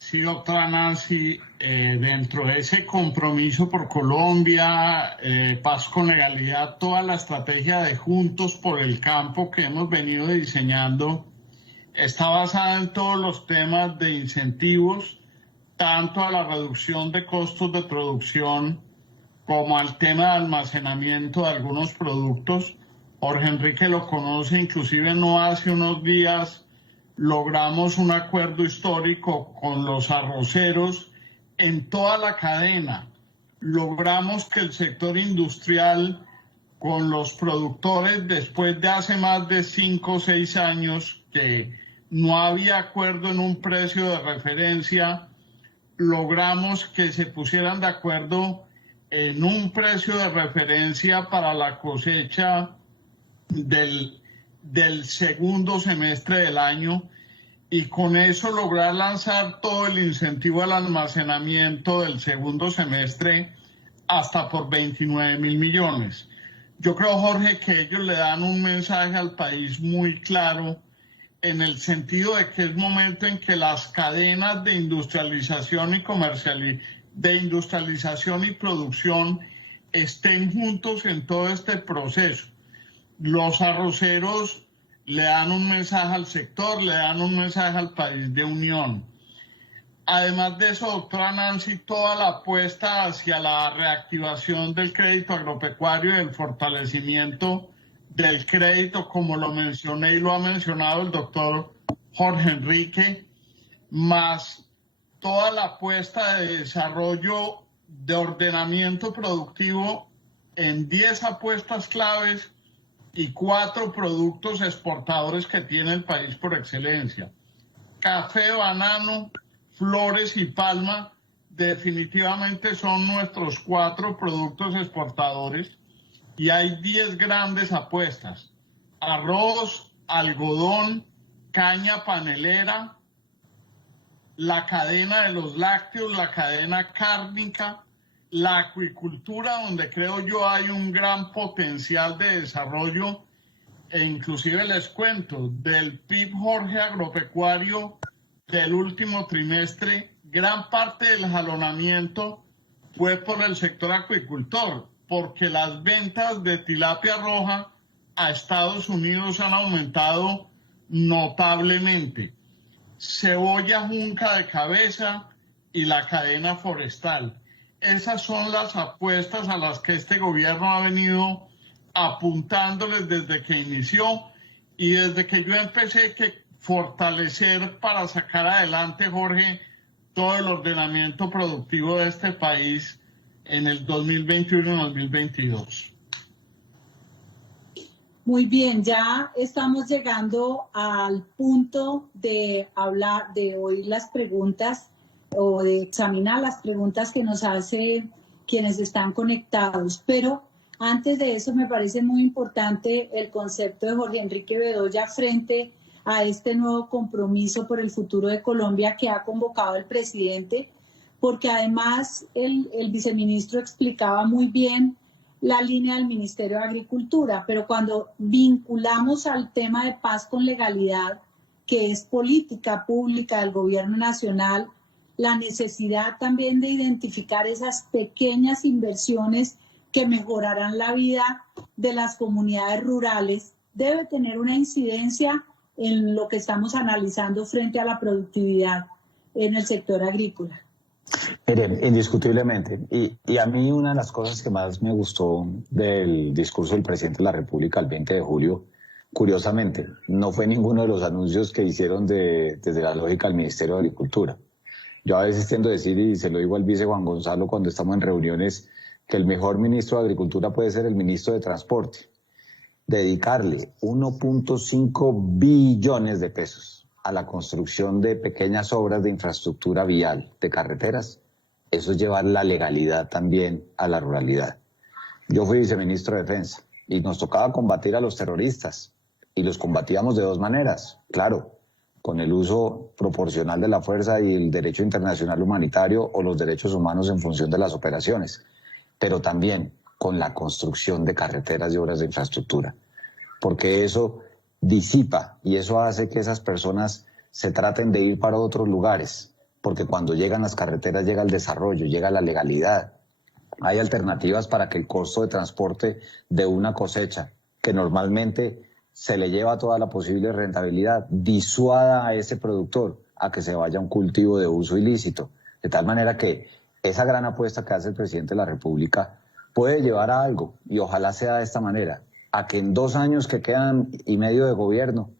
Sí, doctora Nancy, dentro de ese compromiso por Colombia, paz con legalidad, toda la estrategia de Juntos por el Campo que hemos venido diseñando está basada en todos los temas de incentivos, tanto a la reducción de costos de producción como al tema de almacenamiento de algunos productos. Jorge Enrique lo conoce, inclusive no hace unos días logramos un acuerdo histórico con los arroceros en toda la cadena. Logramos que el sector industrial con los productores, después de hace más de 5 o 6 años que no había acuerdo en un precio de referencia, logramos que se pusieran de acuerdo en un precio de referencia para la cosecha del segundo semestre del año y con eso lograr lanzar todo el incentivo al almacenamiento del segundo semestre hasta por 29.000 millones. Yo creo, Jorge, que ellos le dan un mensaje al país muy claro en el sentido de que es momento en que las cadenas de industrialización y producción estén juntos en todo este proceso. Los arroceros le dan un mensaje al sector, le dan un mensaje al país de unión. Además de eso, doctora Nancy, toda la apuesta hacia la reactivación del crédito agropecuario y el fortalecimiento del crédito, como lo mencioné y lo ha mencionado el doctor Jorge Enrique, más toda la apuesta de desarrollo de ordenamiento productivo en 10 apuestas claves y 4 productos exportadores que tiene el país por excelencia. Café, banano, flores y palma definitivamente son nuestros 4 productos exportadores y hay 10 grandes apuestas: arroz, algodón, caña panelera, la cadena de los lácteos, la cadena cárnica, la acuicultura, donde creo yo hay un gran potencial de desarrollo, e inclusive les cuento, del PIB, Jorge, agropecuario del último trimestre, gran parte del jalonamiento fue por el sector acuicultor, porque las ventas de tilapia roja a Estados Unidos han aumentado notablemente. Cebolla junca de cabeza y la cadena forestal. Esas son las apuestas a las que este gobierno ha venido apuntándoles desde que inició y desde que yo empecé que fortalecer para sacar adelante, Jorge, todo el ordenamiento productivo de este país en el 2021 y 2022. Muy bien, ya estamos llegando al punto de hablar, de oír las preguntas o de examinar las preguntas que nos hacen quienes están conectados. Pero antes de eso me parece muy importante el concepto de Jorge Enrique Bedoya frente a este nuevo compromiso por el futuro de Colombia que ha convocado el presidente, porque además el viceministro explicaba muy bien la línea del Ministerio de Agricultura, pero cuando vinculamos al tema de paz con legalidad, que es política pública del gobierno nacional, la necesidad también de identificar esas pequeñas inversiones que mejorarán la vida de las comunidades rurales, debe tener una incidencia en lo que estamos analizando frente a la productividad en el sector agrícola. Miren, indiscutiblemente, y a mí una de las cosas que más me gustó del discurso del presidente de la República el 20 de julio, curiosamente, no fue ninguno de los anuncios que hicieron desde la lógica del Ministerio de Agricultura. Yo a veces tiendo a decir, y se lo digo al vice Juan Gonzalo cuando estamos en reuniones, que el mejor ministro de Agricultura puede ser el ministro de Transporte. Dedicarle 1.5 billones de pesos a la construcción de pequeñas obras de infraestructura vial, de carreteras, eso es llevar la legalidad también a la ruralidad. Yo fui viceministro de Defensa y nos tocaba combatir a los terroristas y los combatíamos de dos maneras, claro, con el uso proporcional de la fuerza y el derecho internacional humanitario o los derechos humanos en función de las operaciones, pero también con la construcción de carreteras y obras de infraestructura, porque eso disipa y eso hace que esas personas se traten de ir para otros lugares, porque cuando llegan las carreteras llega el desarrollo, llega la legalidad. Hay alternativas para que el costo de transporte de una cosecha, que normalmente se le lleva toda la posible rentabilidad, disuada a ese productor a que se vaya a un cultivo de uso ilícito. De tal manera que esa gran apuesta que hace el presidente de la República puede llevar a algo, y ojalá sea de esta manera, a que en 2 años que quedan y medio de gobierno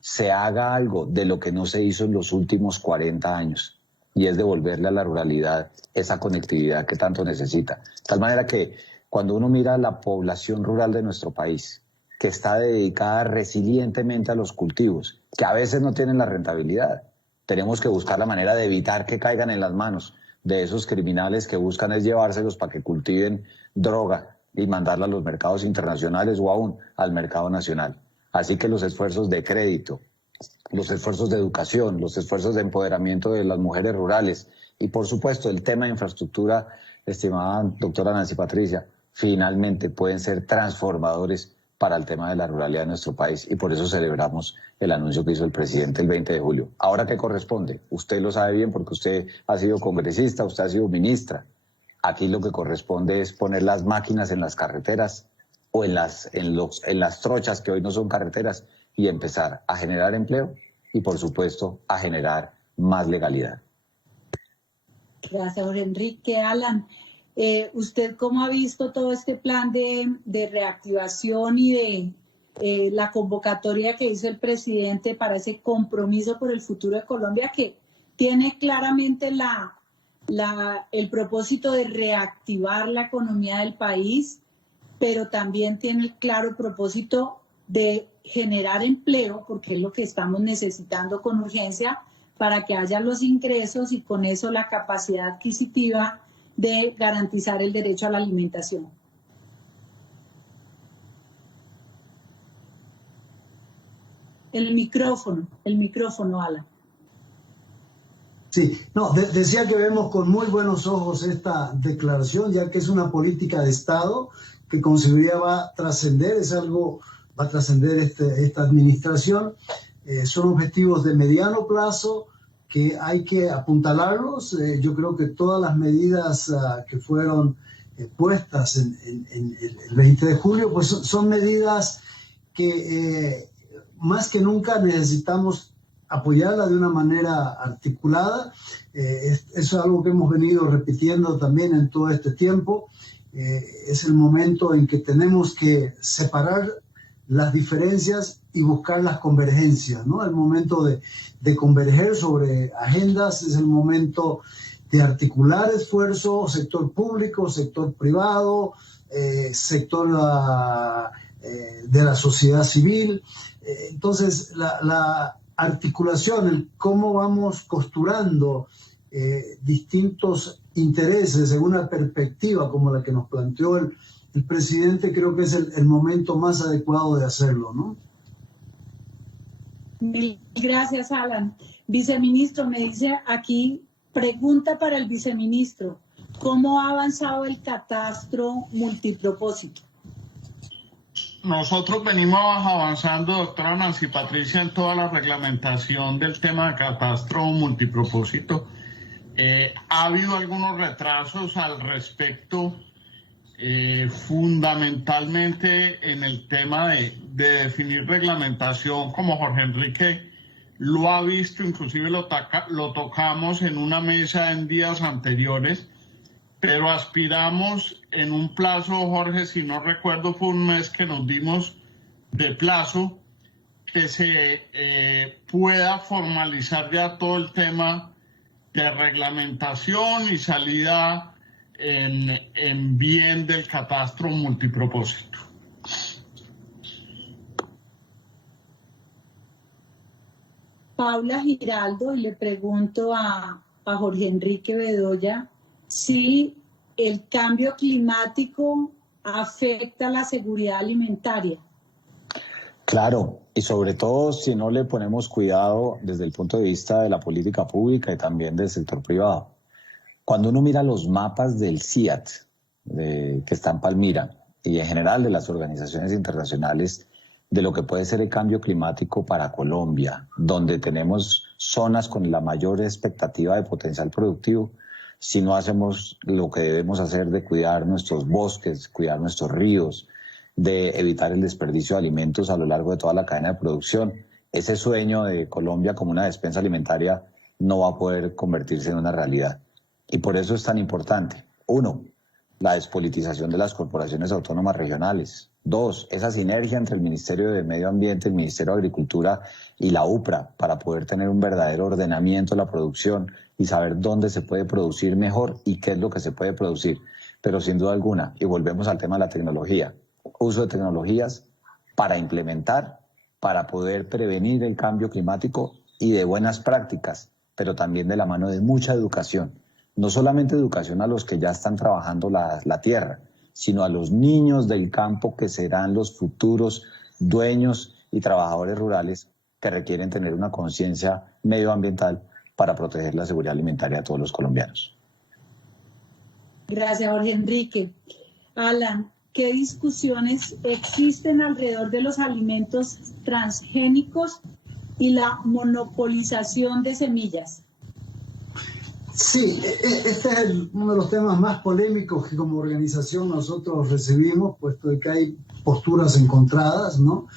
se haga algo de lo que no se hizo en los últimos 40 años, y es devolverle a la ruralidad esa conectividad que tanto necesita. De tal manera que cuando uno mira la población rural de nuestro país, que está dedicada resilientemente a los cultivos, que a veces no tienen la rentabilidad, tenemos que buscar la manera de evitar que caigan en las manos de esos criminales que buscan es llevárselos para que cultiven droga y mandarla a los mercados internacionales o aún al mercado nacional. Así que los esfuerzos de crédito, los esfuerzos de educación, los esfuerzos de empoderamiento de las mujeres rurales y por supuesto el tema de infraestructura, estimada doctora Nancy Patricia, finalmente pueden ser transformadores para el tema de la ruralidad de nuestro país y por eso celebramos el anuncio que hizo el presidente el 20 de julio. Ahora, ¿qué corresponde? Usted lo sabe bien porque usted ha sido congresista, usted ha sido ministra. Aquí lo que corresponde es poner las máquinas en las carreteras o en las trochas que hoy no son carreteras y empezar a generar empleo y, por supuesto, a generar más legalidad. Gracias, Jorge Enrique. Alan, ¿usted cómo ha visto todo este plan de reactivación y de la convocatoria que hizo el presidente para ese compromiso por el futuro de Colombia, que tiene claramente el propósito de reactivar la economía del país, pero también tiene el claro propósito de generar empleo, porque es lo que estamos necesitando con urgencia para que haya los ingresos y con eso la capacidad adquisitiva de garantizar el derecho a la alimentación? El micrófono, Alan. Sí, no, decía que vemos con muy buenos ojos esta declaración, ya que es una política de Estado que con seguridad va a trascender, va a trascender esta administración. Son objetivos de mediano plazo que hay que apuntalarlos. Yo creo que todas las medidas que fueron puestas en el 20 de julio, pues son medidas que más que nunca necesitamos apoyarla de una manera articulada. Eso es algo que hemos venido repitiendo también en todo este tiempo. Es el momento en que tenemos que separar las diferencias y buscar las convergencias, ¿no? El momento de converger sobre agendas, es el momento de articular esfuerzos, sector público, sector privado, sector de la sociedad civil. Entonces, la articulación, el cómo vamos costurando distintos intereses en una perspectiva como la que nos planteó el presidente, creo que es el momento más adecuado de hacerlo, ¿no? Mil gracias, Alan. Viceministro, me dice aquí, pregunta para el viceministro, ¿cómo ha avanzado el catastro multipropósito? Nosotros venimos avanzando, doctora Nancy Patricia, en toda la reglamentación del tema de catastro multipropósito. Ha habido algunos retrasos al respecto, fundamentalmente en el tema de definir reglamentación, como Jorge Enrique lo ha visto, inclusive lo tocamos en una mesa en días anteriores, pero aspiramos en un plazo, Jorge, si no recuerdo, fue un mes que nos dimos de plazo, que se pueda formalizar ya todo el tema de reglamentación y salida en bien del catastro multipropósito. Paula Giraldo, y le pregunto a Jorge Enrique Bedoya si el cambio climático afecta la seguridad alimentaria. Claro, y sobre todo si no le ponemos cuidado desde el punto de vista de la política pública y también del sector privado. Cuando uno mira los mapas del CIAT, que está en Palmira, y en general de las organizaciones internacionales, de lo que puede ser el cambio climático para Colombia, donde tenemos zonas con la mayor expectativa de potencial productivo, si no hacemos lo que debemos hacer de cuidar nuestros bosques, cuidar nuestros ríos, de evitar el desperdicio de alimentos a lo largo de toda la cadena de producción, ese sueño de Colombia como una despensa alimentaria no va a poder convertirse en una realidad. Y por eso es tan importante, 1, la despolitización de las corporaciones autónomas regionales. 2, esa sinergia entre el Ministerio de Medio Ambiente, el Ministerio de Agricultura y la UPRA para poder tener un verdadero ordenamiento de la producción y saber dónde se puede producir mejor y qué es lo que se puede producir. Pero sin duda alguna, y volvemos al tema de la tecnología, uso de tecnologías para implementar, para poder prevenir el cambio climático y de buenas prácticas, pero también de la mano de mucha educación. No solamente educación a los que ya están trabajando la tierra, sino a los niños del campo que serán los futuros dueños y trabajadores rurales que requieren tener una conciencia medioambiental para proteger la seguridad alimentaria de todos los colombianos. Gracias, Jorge Enrique. Alan, ¿qué discusiones existen alrededor de los alimentos transgénicos y la monopolización de semillas? Sí, este es uno de los temas más polémicos que como organización nosotros recibimos, puesto que hay posturas encontradas, ¿no?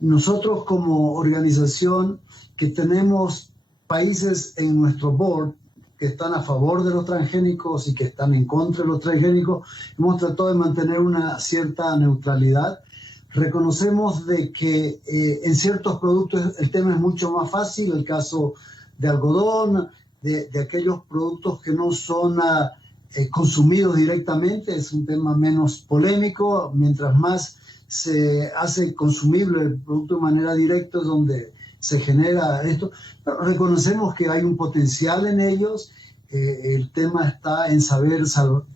Nosotros como organización que tenemos países en nuestro board que están a favor de los transgénicos y que están en contra de los transgénicos, hemos tratado de mantener una cierta neutralidad. Reconocemos de que en ciertos productos el tema es mucho más fácil, el caso de algodón, de aquellos productos que no son consumidos directamente, es un tema menos polémico. Mientras más se hace consumible el producto de manera directa es donde se genera esto, pero reconocemos que hay un potencial en ellos. El tema está en saber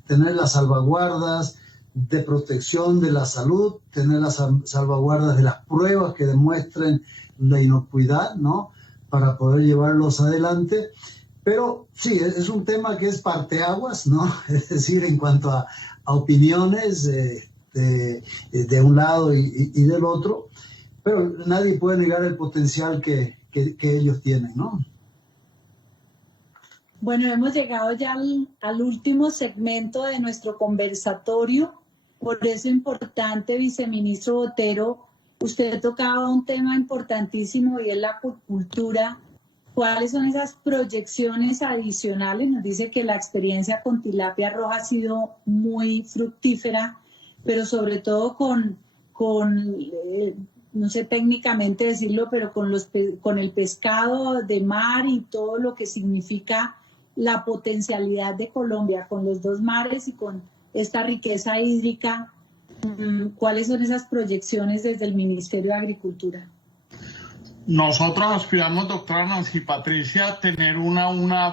tener las salvaguardas de protección de la salud, tener las salvaguardas de las pruebas que demuestren la inocuidad, ¿no?, para poder llevarlos adelante. Pero sí, es un tema que es parteaguas, ¿no? Es decir, en cuanto a opiniones de un lado y del otro, pero nadie puede negar el potencial que ellos tienen, ¿no? Bueno, hemos llegado ya al último segmento de nuestro conversatorio. Por eso es importante, viceministro Botero, usted tocaba un tema importantísimo y es la acuicultura. ¿Cuáles son esas proyecciones adicionales? Nos dice que la experiencia con tilapia roja ha sido muy fructífera, pero sobre todo no sé técnicamente decirlo, pero con el pescado de mar y todo lo que significa la potencialidad de Colombia con los dos mares y con esta riqueza hídrica. ¿Cuáles son esas proyecciones desde el Ministerio de Agricultura? Nosotros aspiramos, doctora Nancy Patricia, a tener una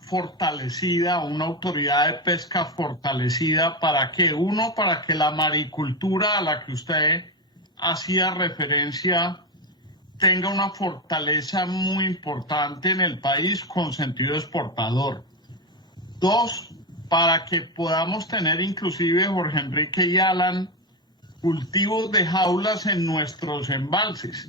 fortalecida, una autoridad de pesca fortalecida para que la maricultura a la que usted hacía referencia tenga una fortaleza muy importante en el país con sentido exportador. 2, para que podamos tener inclusive, Jorge Enrique y Alan, cultivos de jaulas en nuestros embalses.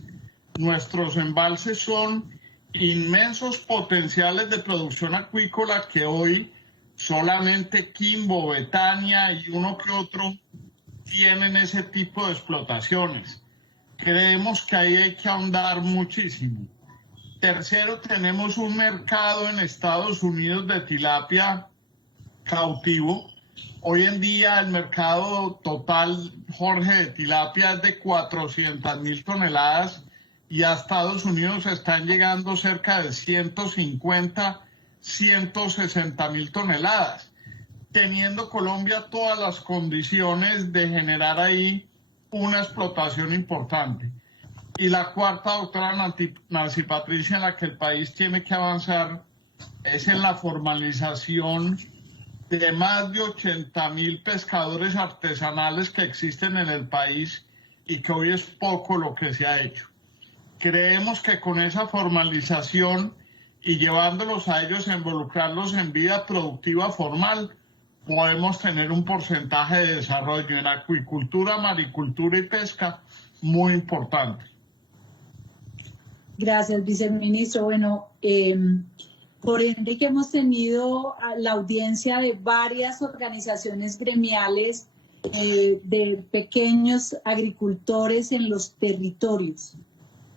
Nuestros embalses son inmensos potenciales de producción acuícola que hoy solamente Quimbo, Betania y uno que otro tienen ese tipo de explotaciones. Creemos que ahí hay que ahondar muchísimo. 3, tenemos un mercado en Estados Unidos de tilapia cautivo. Hoy en día el mercado total, Jorge, de tilapia es de 400.000 toneladas y a Estados Unidos están llegando cerca de 150, 160.000 toneladas, teniendo Colombia todas las condiciones de generar ahí una explotación importante. Y la 4, doctora Nancy Patricia, en la que el país tiene que avanzar es en la formalización de más de 80.000 pescadores artesanales que existen en el país y que hoy es poco lo que se ha hecho. Creemos que con esa formalización y llevándolos a ellos a involucrarlos en vida productiva formal, podemos tener un porcentaje de desarrollo en acuicultura, maricultura y pesca muy importante. Gracias, viceministro. Bueno, por ende que hemos tenido la audiencia de varias organizaciones gremiales de pequeños agricultores en los territorios.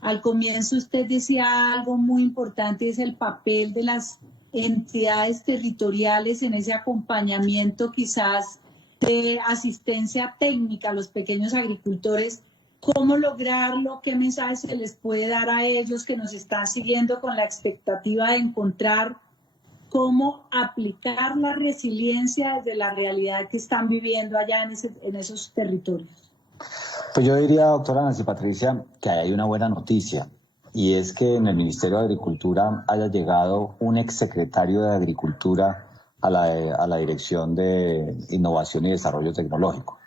Al comienzo usted decía algo muy importante, es el papel de las entidades territoriales en ese acompañamiento quizás de asistencia técnica a los pequeños agricultores. ¿Cómo lograrlo? ¿Qué mensajes se les puede dar a ellos que nos están siguiendo con la expectativa de encontrar cómo aplicar la resiliencia desde la realidad que están viviendo allá en esos territorios? Pues yo diría, doctora Nancy Patricia, que hay una buena noticia, y es que en el Ministerio de Agricultura haya llegado un exsecretario de Agricultura a la Dirección de Innovación y Desarrollo Tecnológico.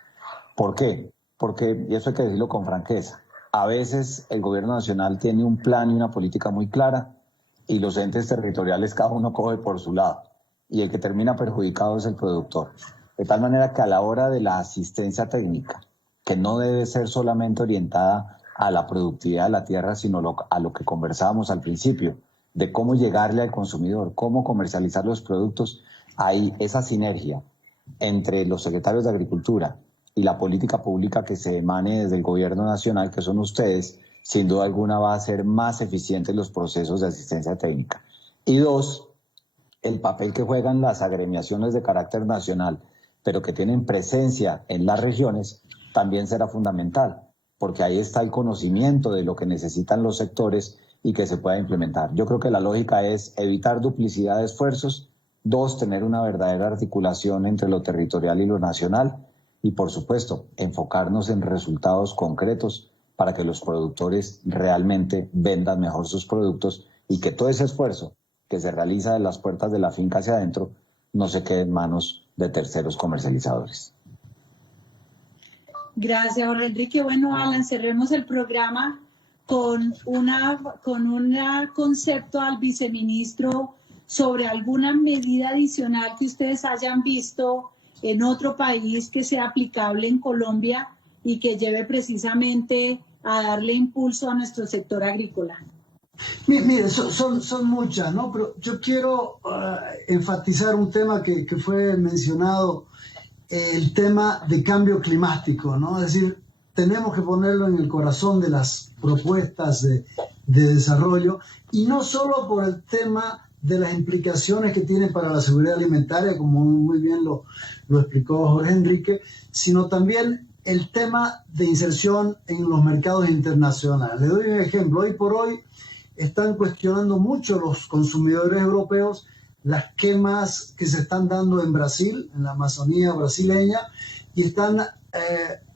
¿Por qué? Porque, y eso hay que decirlo con franqueza, a veces el gobierno nacional tiene un plan y una política muy clara y los entes territoriales cada uno coge por su lado y el que termina perjudicado es el productor. De tal manera que a la hora de la asistencia técnica, que no debe ser solamente orientada a la productividad de la tierra, sino a lo que conversábamos al principio, de cómo llegarle al consumidor, cómo comercializar los productos, hay esa sinergia entre los secretarios de Agricultura y la política pública que se emane desde el gobierno nacional, que son ustedes, sin duda alguna va a ser más eficientes los procesos de asistencia técnica. Y 2, el papel que juegan las agremiaciones de carácter nacional, pero que tienen presencia en las regiones, también será fundamental, porque ahí está el conocimiento de lo que necesitan los sectores y que se pueda implementar. Yo creo que la lógica es evitar duplicidad de esfuerzos, 2, tener una verdadera articulación entre lo territorial y lo nacional, y por supuesto, enfocarnos en resultados concretos para que los productores realmente vendan mejor sus productos y que todo ese esfuerzo que se realiza de las puertas de la finca hacia adentro no se quede en manos de terceros comercializadores. Gracias, Jorge Enrique. Bueno, Alan, cerremos el programa con un concepto al viceministro sobre alguna medida adicional que ustedes hayan visto en otro país que sea aplicable en Colombia y que lleve precisamente a darle impulso a nuestro sector agrícola. Mire, son muchas, ¿no? Pero yo quiero enfatizar un tema que fue mencionado, el tema de cambio climático, ¿no? Es decir, tenemos que ponerlo en el corazón de las propuestas de desarrollo, y no solo por el tema de las implicaciones que tiene para la seguridad alimentaria, como muy bien lo explicó Jorge Enrique, sino también el tema de inserción en los mercados internacionales. Le doy un ejemplo. Hoy por hoy están cuestionando mucho los consumidores europeos las quemas que se están dando en Brasil, en la Amazonía brasileña, y están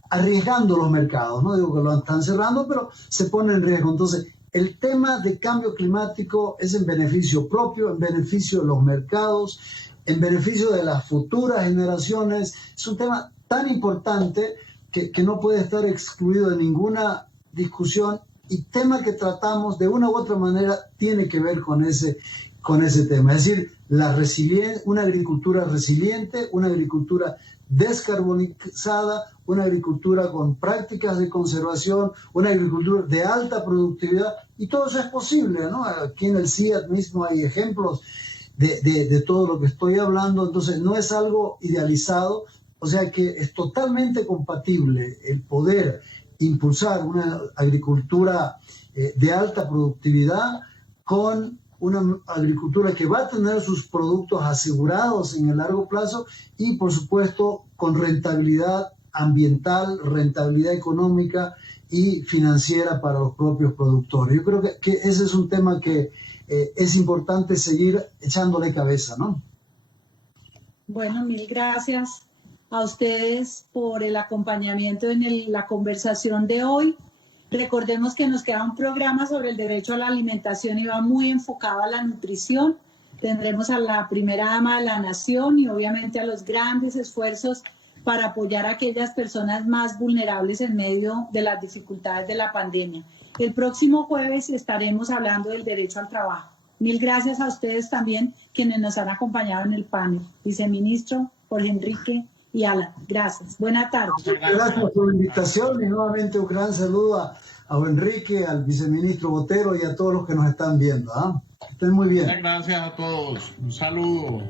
arriesgando los mercados. No digo que lo están cerrando, pero se pone en riesgo. Entonces, el tema de cambio climático es en beneficio propio, en beneficio de los mercados, en beneficio de las futuras generaciones. Es un tema tan importante que no puede estar excluido de ninguna discusión, y tema que tratamos de una u otra manera tiene que ver con ese tema. Es decir, una agricultura resiliente, una agricultura descarbonizada, una agricultura con prácticas de conservación, una agricultura de alta productividad, y todo eso es posible, ¿no? Aquí en el CIAT mismo hay ejemplos de todo lo que estoy hablando. Entonces no es algo idealizado, o sea que es totalmente compatible el poder impulsar una agricultura de alta productividad con una agricultura que va a tener sus productos asegurados en el largo plazo, y por supuesto con rentabilidad ambiental, rentabilidad económica y financiera para los propios productores. Yo creo que ese es un tema que es importante seguir echándole cabeza, ¿no? Bueno, mil gracias a ustedes por el acompañamiento en la conversación de hoy. Recordemos que nos queda un programa sobre el derecho a la alimentación y va muy enfocado a la nutrición. Tendremos a la primera dama de la nación y obviamente a los grandes esfuerzos para apoyar a aquellas personas más vulnerables en medio de las dificultades de la pandemia. El próximo jueves estaremos hablando del derecho al trabajo. Mil gracias a ustedes también, quienes nos han acompañado en el panel. Viceministro Jorge Enrique y Alan, gracias. Buena tarde. Gracias por la invitación, y nuevamente un gran saludo a Enrique, al viceministro Botero y a todos los que nos están viendo. Estén muy bien. Muchas gracias a todos. Un saludo.